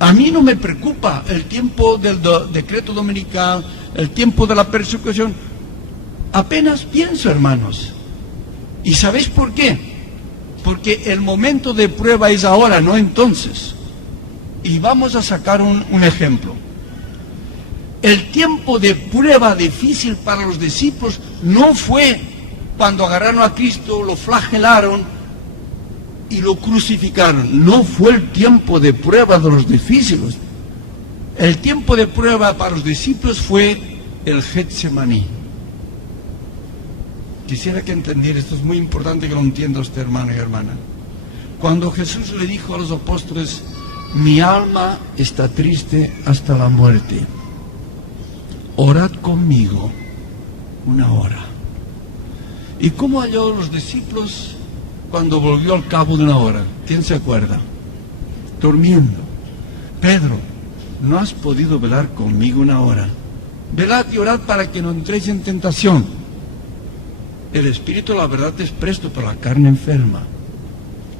A mí no me preocupa el tiempo del decreto dominical, el tiempo de la persecución. Apenas pienso, hermanos. ¿Y sabéis por qué? Porque el momento de prueba es ahora, no entonces. Y vamos a sacar un ejemplo. El tiempo de prueba difícil para los discípulos no fue cuando agarraron a Cristo, lo flagelaron y lo crucificaron. No fue el tiempo de prueba de los discípulos. El tiempo de prueba para los discípulos fue el Getsemaní. Quisiera que entendiera, esto es muy importante que lo entienda usted, hermano y hermana. Cuando Jesús le dijo a los apóstoles: mi alma está triste hasta la muerte, orad conmigo una hora. ¿Y cómo halló los discípulos cuando volvió al cabo de una hora? ¿Quién se acuerda? Durmiendo. Pedro, ¿no has podido velar conmigo una hora? Velad y orad para que no entréis en tentación. El espíritu, la verdad, es presto, pero la carne enferma.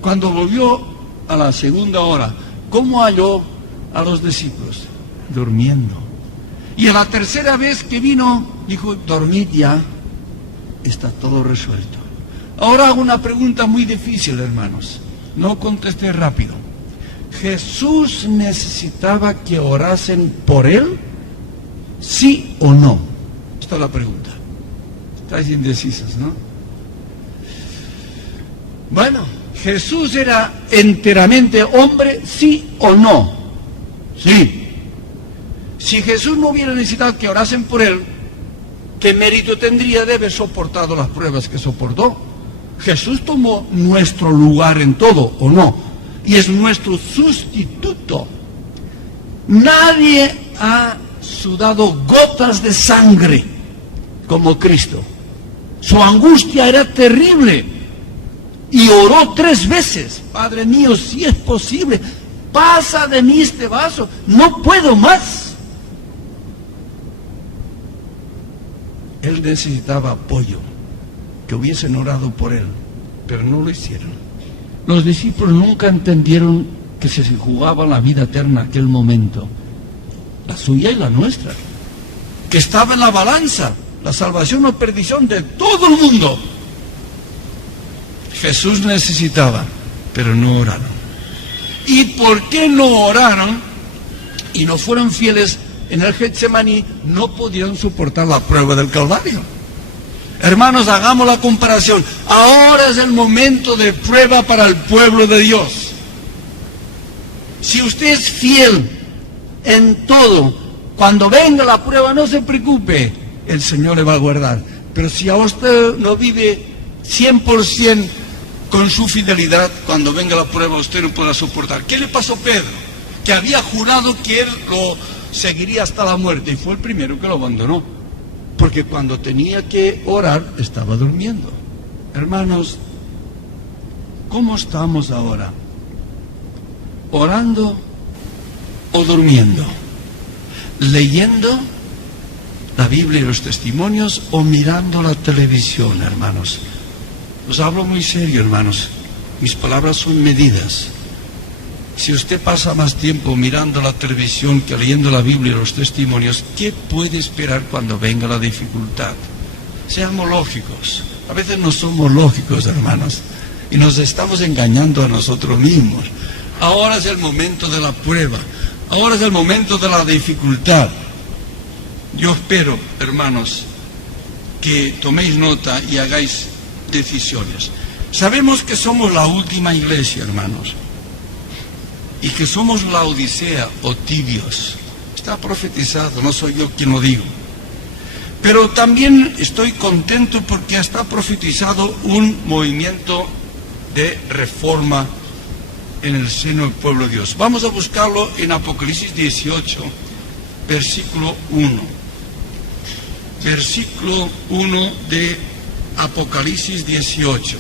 Cuando volvió a la segunda hora, ¿cómo halló a los discípulos? Durmiendo. Y a la tercera vez que vino, dijo: dormid ya, está todo resuelto. Ahora hago una pregunta muy difícil, hermanos. No contesté rápido. ¿Jesús necesitaba que orasen por él? ¿Sí o no? Esta es la pregunta. Estáis indecisas, ¿no? Bueno, ¿Jesús era enteramente hombre, sí o no? Sí. Si Jesús no hubiera necesitado que orasen por él, ¿qué mérito tendría de haber soportado las pruebas que soportó? Jesús tomó nuestro lugar en todo, ¿o no? Y es nuestro sustituto. Nadie ha sudado gotas de sangre como Cristo. Su angustia era terrible. Y oró 3 veces: Padre mío, si es posible, pasa de mí este vaso, no puedo más. Él necesitaba apoyo, que hubiesen orado por él, pero no lo hicieron. Los discípulos nunca entendieron que se jugaba la vida eterna en aquel momento, la suya y la nuestra, que estaba en la balanza, la salvación o perdición de todo el mundo. Jesús necesitaba, pero no oraron. ¿Y por qué no oraron y no fueron fieles en el Getsemaní? No pudieron soportar la prueba del Calvario. Hermanos, hagamos la comparación. Ahora es el momento de prueba para el pueblo de Dios. Si usted es fiel en todo, cuando venga la prueba, no se preocupe, el Señor le va a guardar. Pero si a usted no vive 100% con su fidelidad, cuando venga la prueba usted no podrá soportar. ¿Qué le pasó a Pedro? Que había jurado que él lo seguiría hasta la muerte, y fue el primero que lo abandonó, porque cuando tenía que orar estaba durmiendo. Hermanos, ¿cómo estamos ahora? ¿Orando o durmiendo? ¿Leyendo la Biblia y los testimonios o mirando la televisión, hermanos? Os hablo muy serio, hermanos. Mis palabras son medidas. Si usted pasa más tiempo mirando la televisión que leyendo la Biblia y los testimonios, ¿qué puede esperar cuando venga la dificultad? Seamos lógicos. A veces no somos lógicos, hermanos, y nos estamos engañando a nosotros mismos. Ahora es el momento de la prueba. Ahora es el momento de la dificultad. Yo espero, hermanos, que toméis nota y hagáis decisiones. Sabemos que somos la última iglesia, hermanos, y que somos la Odisea o tibios. Está profetizado, no soy yo quien lo digo. Pero también estoy contento porque está profetizado un movimiento de reforma en el seno del pueblo de Dios. Vamos a buscarlo en Apocalipsis 18, versículo 1. Versículo 1 de Apocalipsis 18.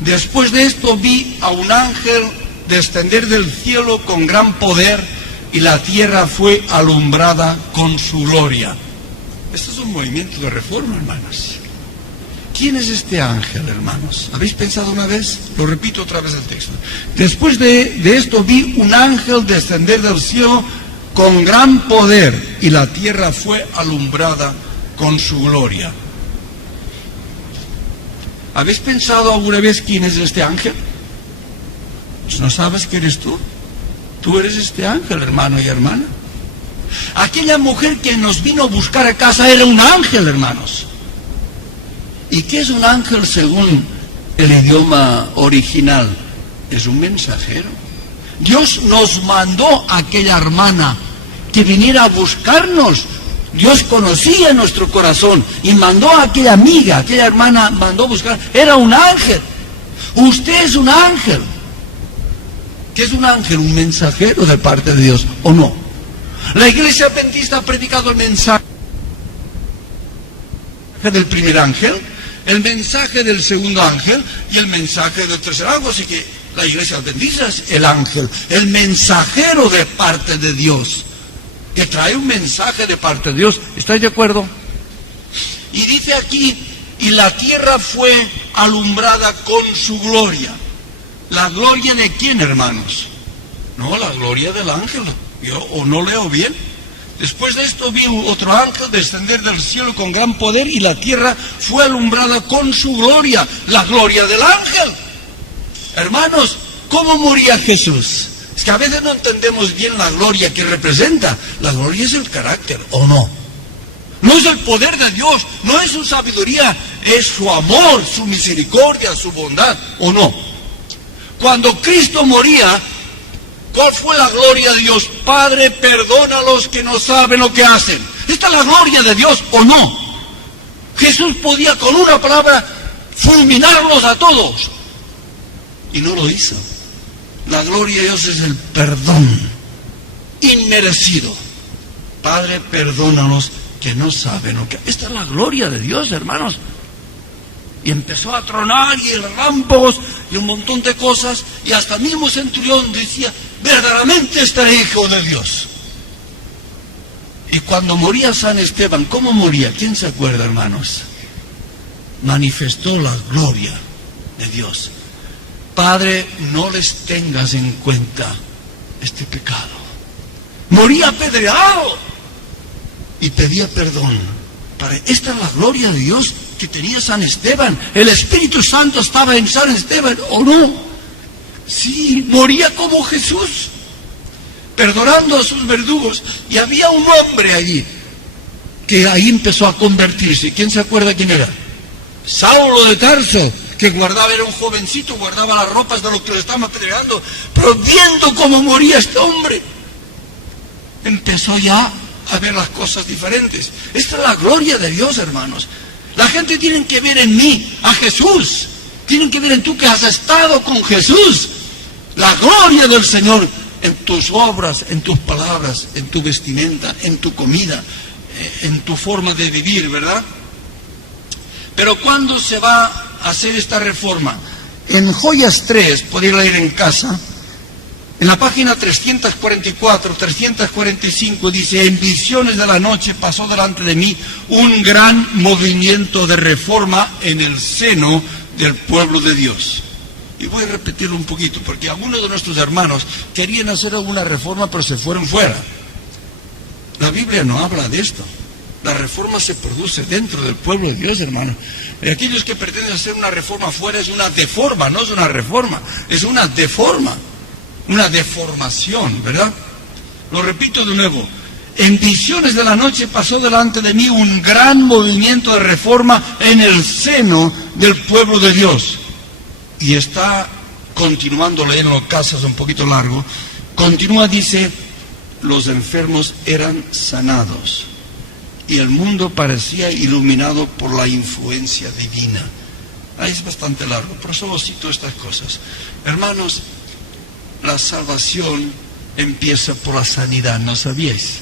Después de esto vi a un ángel descender del cielo con gran poder y la tierra fue alumbrada con su gloria. Esto es un movimiento de reforma, hermanos. ¿Quién es este ángel, hermanos? ¿Habéis pensado una vez? Lo repito otra vez el texto. Después de esto vi un ángel descender del cielo con gran poder y la tierra fue alumbrada con su gloria. ¿Habéis pensado alguna vez quién es este ángel? ¿No sabes que eres tú? Tú eres este ángel, hermano y hermana. Aquella mujer que nos vino a buscar a casa era un ángel, hermanos. ¿Y qué es un ángel según el idioma original? Es un mensajero. Dios nos mandó a aquella hermana que viniera a buscarnos. Dios conocía nuestro corazón y mandó a aquella amiga, aquella hermana mandó a buscar. Era un ángel. Usted es un ángel. ¿Qué es un ángel? Un mensajero de parte de Dios, ¿o no? La Iglesia Adventista ha predicado el mensaje del primer ángel, el mensaje del segundo ángel y el mensaje del tercer ángel. Así que la Iglesia Adventista es el ángel, el mensajero de parte de Dios, que trae un mensaje de parte de Dios. ¿Estáis de acuerdo? Y dice aquí, y la tierra fue alumbrada con su gloria. ¿La gloria de quién, hermanos? No, la gloria del ángel. Yo o no leo bien. Después de esto vi otro ángel descender del cielo con gran poder y la tierra fue alumbrada con su gloria. La gloria del ángel. Hermanos, ¿cómo moría Jesús? Es que a veces no entendemos bien la gloria que representa. La gloria es el carácter, ¿o no? No es el poder de Dios, no es su sabiduría, es su amor, su misericordia, su bondad, ¿o no? Cuando Cristo moría, ¿cuál fue la gloria de Dios? Padre, perdona a los que no saben lo que hacen. ¿Esta es la gloria de Dios o no? Jesús podía con una palabra fulminarlos a todos. Y no lo hizo. La gloria de Dios es el perdón inmerecido. Padre, perdónalos que no saben lo que hacen. Esta es la gloria de Dios, hermanos. Y empezó a tronar y el relámpagos y un montón de cosas, y hasta el mismo centurión decía, verdaderamente este hijo de Dios. Y cuando moría San Esteban, ¿cómo moría? ¿Quién se acuerda, hermanos? Manifestó la gloria de Dios. Padre, no les tengas en cuenta este pecado. Moría apedreado y pedía perdón. Esta es la gloria de Dios que tenía San Esteban. El Espíritu Santo estaba en San Esteban, ¿o no? Sí, moría como Jesús, perdonando a sus verdugos. Y había un hombre allí que ahí empezó a convertirse. ¿Quién se acuerda quién era? Saulo de Tarso, que guardaba, era un jovencito, guardaba las ropas de los que le estaban apedreando, pero viendo cómo moría este hombre, empezó ya a ver las cosas diferentes. Esta es la gloria de Dios, hermanos. La gente tiene que ver en mí a Jesús. Tienen que ver en tú que has estado con Jesús. La gloria del Señor en tus obras, en tus palabras, en tu vestimenta, en tu comida, en tu forma de vivir, ¿verdad? Pero ¿cuándo se va a hacer esta reforma? En Joyas 3, podéis leer en casa, en la página 344, 345 dice, en visiones de la noche pasó delante de mí un gran movimiento de reforma en el seno del pueblo de Dios. Y voy a repetirlo un poquito, porque algunos de nuestros hermanos querían hacer alguna reforma, pero se fueron fuera. La Biblia no habla de esto. La reforma se produce dentro del pueblo de Dios, hermano. Y aquellos que pretenden hacer una reforma fuera es una deforma, no es una reforma, es una deforma. Una deformación, ¿verdad? Lo repito de nuevo. En visiones de la noche pasó delante de mí un gran movimiento de reforma en el seno del pueblo de Dios. Y está continuando, leyendo en casas un poquito largo. Continúa, dice, los enfermos eran sanados. y el mundo parecía iluminado por la influencia divina. Ahí es bastante largo, pero solo cito estas cosas. Hermanos, la salvación empieza por la sanidad, ¿no sabíais?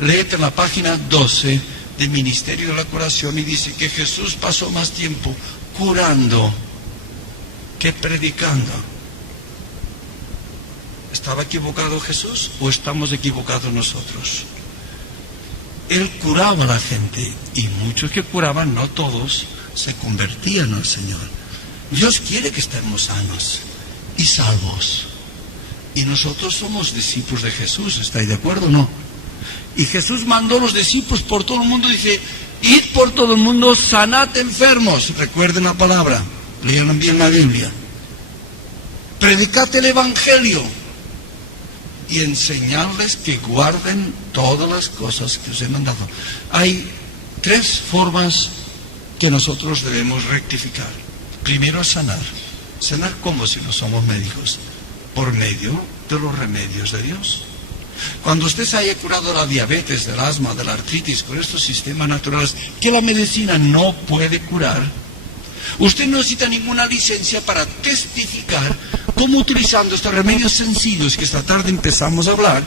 Léete en la página 12 del Ministerio de la Curación y dice que Jesús pasó más tiempo curando que predicando. ¿Estaba equivocado Jesús o estamos equivocados nosotros? Él curaba a la gente y muchos que curaban, no todos, se convertían al Señor. Dios quiere que estemos sanos y salvos. Y nosotros somos discípulos de Jesús, ¿estáis de acuerdo o no? Y Jesús mandó a los discípulos por todo el mundo, dice, id por todo el mundo, sanad enfermos. Recuerden la palabra, lean bien la Biblia. Predicad el Evangelio y enseñarles que guarden todas las cosas que os he mandado. Hay 3 formas que nosotros debemos rectificar. Primero, sanar. ¿Sanar cómo si no somos médicos? Por medio de los remedios de Dios. Cuando usted se haya curado de la diabetes, del asma, de la artritis, con estos sistemas naturales que la medicina no puede curar, usted no necesita ninguna licencia para testificar cómo, utilizando estos remedios sencillos que esta tarde empezamos a hablar,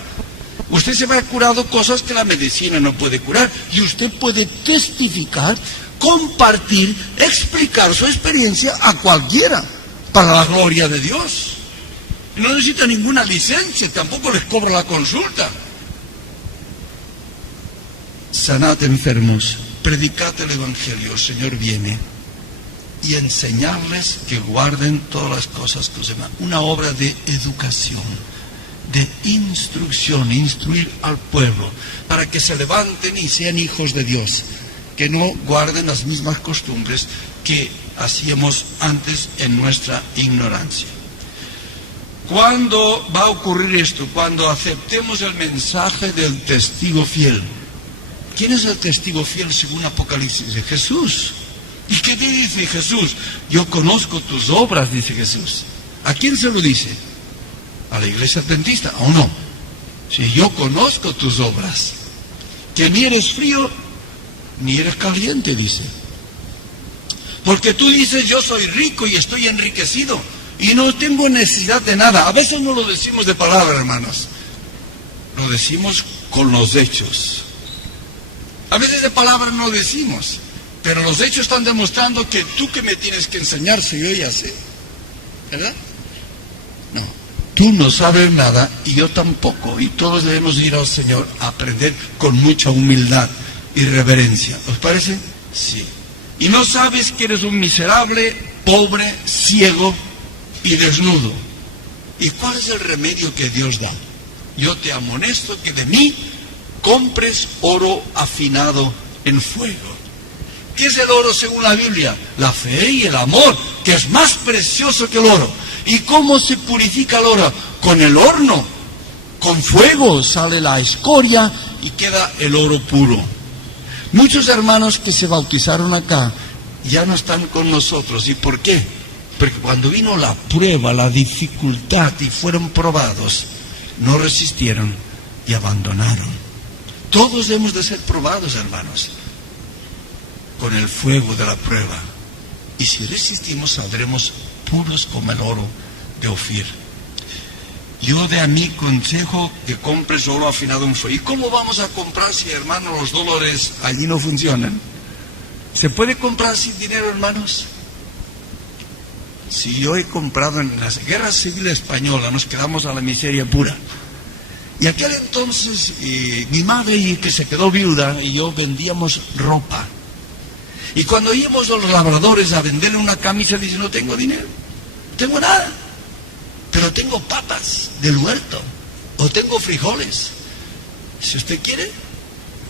usted se va a curado cosas que la medicina no puede curar, y usted puede testificar, compartir, explicar su experiencia a cualquiera para la gloria de Dios. No necesita ninguna licencia, tampoco les cobra la consulta. Sanad enfermos, predicad el Evangelio, el Señor viene, y enseñarles que guarden todas las cosas que os he mandado. Una obra de educación, de instrucción, instruir al pueblo, para que se levanten y sean hijos de Dios, que no guarden las mismas costumbres que hacíamos antes en nuestra ignorancia. ¿Cuándo va a ocurrir esto? Cuando aceptemos el mensaje del testigo fiel. ¿Quién es el testigo fiel según Apocalipsis? Jesús. ¿Y qué te dice Jesús? Yo conozco tus obras, dice Jesús. ¿A quién se lo dice? ¿A la iglesia adventista o no? Si yo conozco tus obras, que ni eres frío ni eres caliente, dice. Porque tú dices, yo soy rico y estoy enriquecido y no tengo necesidad de nada. A veces no lo decimos de palabra, hermanos, lo decimos con los hechos. A veces de palabra no lo decimos, pero los hechos están demostrando que tú que me tienes que enseñar si yo ya sé, ¿verdad? No, tú no sabes nada y yo tampoco, y todos debemos ir al Señor a aprender con mucha humildad y reverencia. ¿Os parece? Sí. Y no sabes que eres un miserable, pobre, ciego y desnudo. ¿Y cuál es el remedio que Dios da? Yo te amonesto que de mí compres oro afinado en fuego. ¿Qué es el oro según la Biblia? La fe y el amor, que es más precioso que el oro. ¿Y cómo se purifica el oro? Con el horno. Con fuego sale la escoria y queda el oro puro. Muchos hermanos que se bautizaron acá ya no están con nosotros. ¿Y por qué? Porque cuando vino la prueba, la dificultad y fueron probados, no resistieron y abandonaron. Todos hemos de ser probados, hermanos, con el fuego de la prueba. Y si resistimos, saldremos puros como el oro de Ofir. Yo de a mí consejo que compres oro afinado en fuego. ¿Y cómo vamos a comprar si, hermanos, los dólares allí no funcionan? ¿Se puede comprar sin dinero, hermanos? Si yo he comprado en la Guerra Civil Española, nos quedamos a la miseria pura. Y aquel entonces, mi madre, que se quedó viuda, y yo vendíamos ropa. Y cuando íbamos a los labradores a venderle una camisa, dice, no tengo dinero, no tengo nada, pero tengo papas del huerto, o tengo frijoles. Si usted quiere,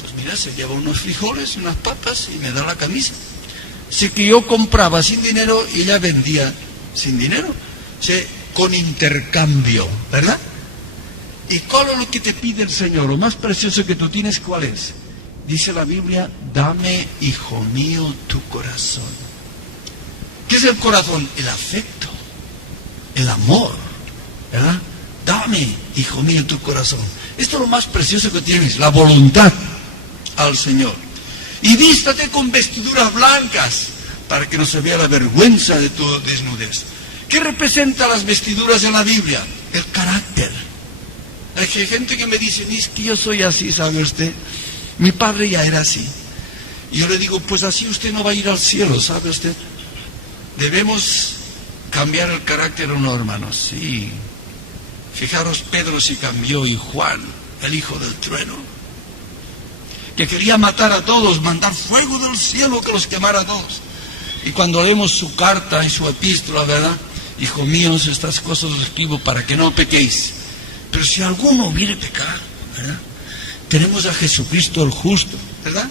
pues mira, se lleva unos frijoles y unas papas y me da la camisa. Así que yo compraba sin dinero y ella vendía sin dinero, con intercambio, ¿verdad? ¿Y cuál es lo que te pide el Señor? Lo más precioso que tú tienes, ¿cuál es? Dice la Biblia, dame, hijo mío, tu corazón. ¿Qué es el corazón? El afecto, el amor, ¿verdad? Dame, hijo mío, tu corazón. Esto es lo más precioso que tienes, la voluntad al Señor. Y vístate con vestiduras blancas, para que no se vea la vergüenza de tu desnudez. ¿Qué representan las vestiduras en la Biblia? El carácter. Hay gente que me dice, es que yo soy así, ¿sabe usted? Mi padre ya era así. Y yo le digo, pues así usted no va a ir al cielo, ¿sabe usted? Debemos cambiar el carácter de unos hermanos, sí. Fijaros, Pedro sí cambió, y Juan, el hijo del trueno, que quería matar a todos, mandar fuego del cielo que los quemara a todos. Y cuando leemos su carta y su epístola, ¿verdad? Hijo míos, estas cosas os escribo para que no pequéis. Pero si alguno hubiere pecar, ¿verdad? Tenemos a Jesucristo el justo, ¿verdad?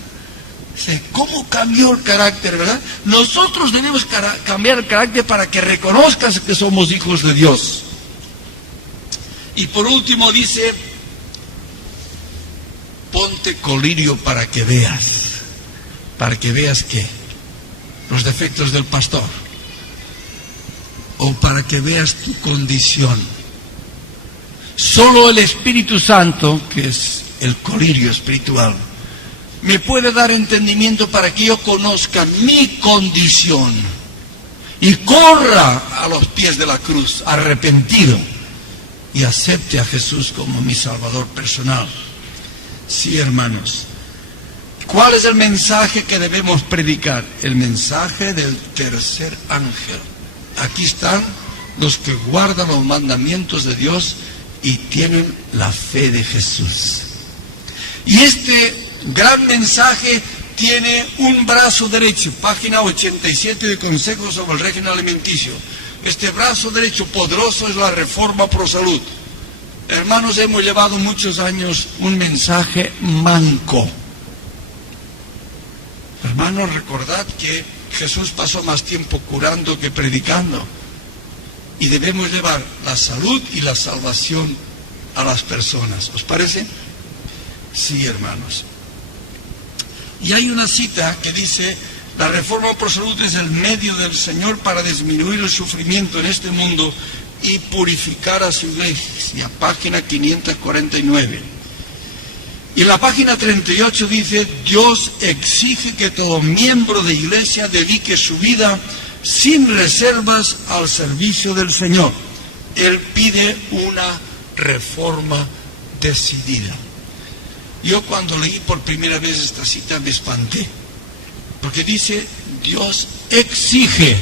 ¿Cómo cambió el carácter, verdad? Nosotros debemos cambiar el carácter para que reconozcas que somos hijos de Dios. Y por último dice, ponte colirio para que veas. ¿Para que veas qué? Los defectos del pastor. O para que veas tu condición. Solo el Espíritu Santo, que es el colirio espiritual, me puede dar entendimiento para que yo conozca mi condición y corra a los pies de la cruz arrepentido y acepte a Jesús como mi Salvador personal. Sí, hermanos. ¿Cuál es el mensaje que debemos predicar? El mensaje del tercer ángel. Aquí están los que guardan los mandamientos de Dios y tienen la fe de Jesús. Y este gran mensaje tiene un brazo derecho, página 87 de Consejos sobre el régimen alimenticio. Este brazo derecho poderoso es la Reforma Pro Salud. Hermanos, hemos llevado muchos años un mensaje manco. Hermanos, recordad que Jesús pasó más tiempo curando que predicando. Y debemos llevar la salud y la salvación a las personas. ¿Os parece? Sí, hermanos. Y hay una cita que dice, la Reforma Pro Salud es el medio del Señor para disminuir el sufrimiento en este mundo y purificar a su iglesia, página 549. Y en la página 38 dice, Dios exige que todo miembro de iglesia dedique su vida sin reservas al servicio del Señor. Él pide una reforma decidida. Yo cuando leí por primera vez esta cita me espanté, porque dice, Dios exige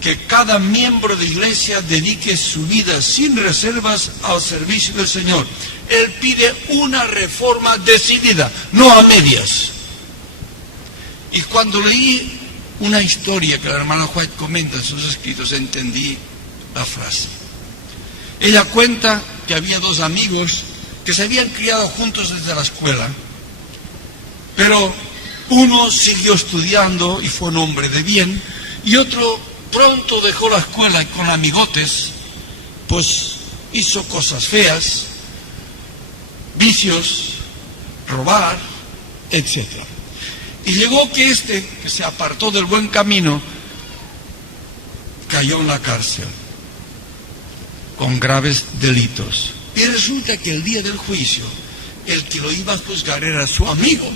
que cada miembro de iglesia dedique su vida sin reservas al servicio del Señor. Él pide una reforma decidida, no a medias. Y cuando leí una historia que la hermana White comenta en sus escritos, entendí la frase. Ella cuenta que había dos amigos que se habían criado juntos desde la escuela, pero uno siguió estudiando y fue un hombre de bien, y otro pronto dejó la escuela y con amigotes, pues hizo cosas feas, vicios, robar, etc. Y llegó que este, que se apartó del buen camino, cayó en la cárcel con graves delitos. Y resulta que el día del juicio, el que lo iba a juzgar era su amigo,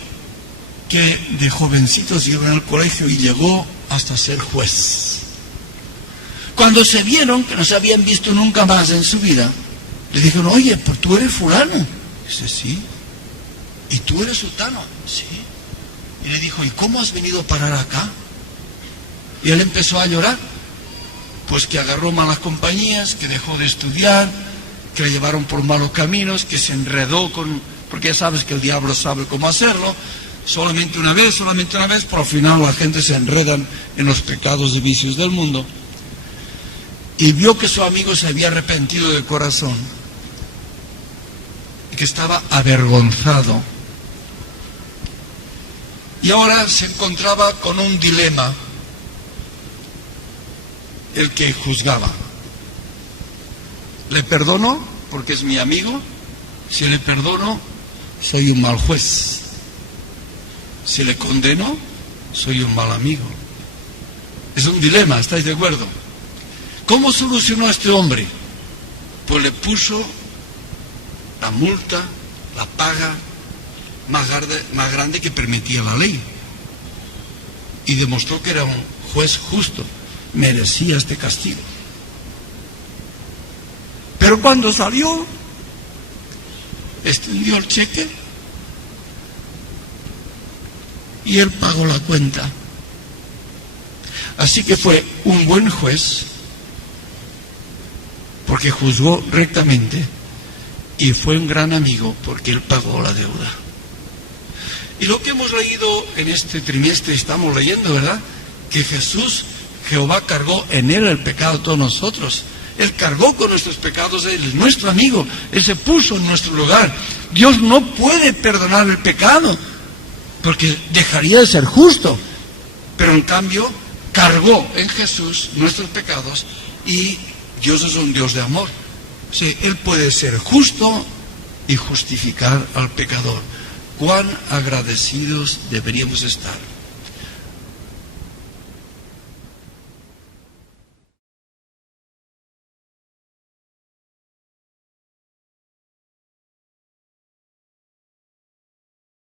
que de jovencitos iba al colegio y llegó hasta ser juez. Cuando se vieron, que no se habían visto nunca más en su vida, le dijeron, oye, pues tú eres fulano. Dice, sí. ¿Y tú eres sultano? Sí. Y le dijo, ¿y cómo has venido a parar acá? Y él empezó a llorar, pues que agarró malas compañías, que dejó de estudiar, que le llevaron por malos caminos, que se enredó con... Porque ya sabes que el diablo sabe cómo hacerlo, solamente una vez, pero al final la gente se enreda en los pecados y vicios del mundo. Y vio que su amigo se había arrepentido de corazón y que estaba avergonzado. Y ahora se encontraba con un dilema, el que juzgaba. ¿Le perdono porque es mi amigo? Si le perdono, soy un mal juez. Si le condeno, soy un mal amigo. Es un dilema, ¿estáis de acuerdo? ¿Cómo solucionó a este hombre? Pues le puso la multa, la paga más grande que permitía la ley. Y demostró que era un juez justo, merecía este castigo. Pero cuando salió, extendió el cheque y él pagó la cuenta. Así que fue un buen juez, porque juzgó rectamente, y fue un gran amigo porque él pagó la deuda. Y lo que hemos leído en este trimestre, estamos leyendo, ¿verdad? Que Jesús, Jehová, cargó en él el pecado de todos nosotros. Él cargó con nuestros pecados, Él es nuestro amigo, Él se puso en nuestro lugar. Dios no puede perdonar el pecado, porque dejaría de ser justo. Pero en cambio, cargó en Jesús nuestros pecados, y Dios es un Dios de amor. O sea, Él puede ser justo y justificar al pecador. Cuán agradecidos deberíamos estar.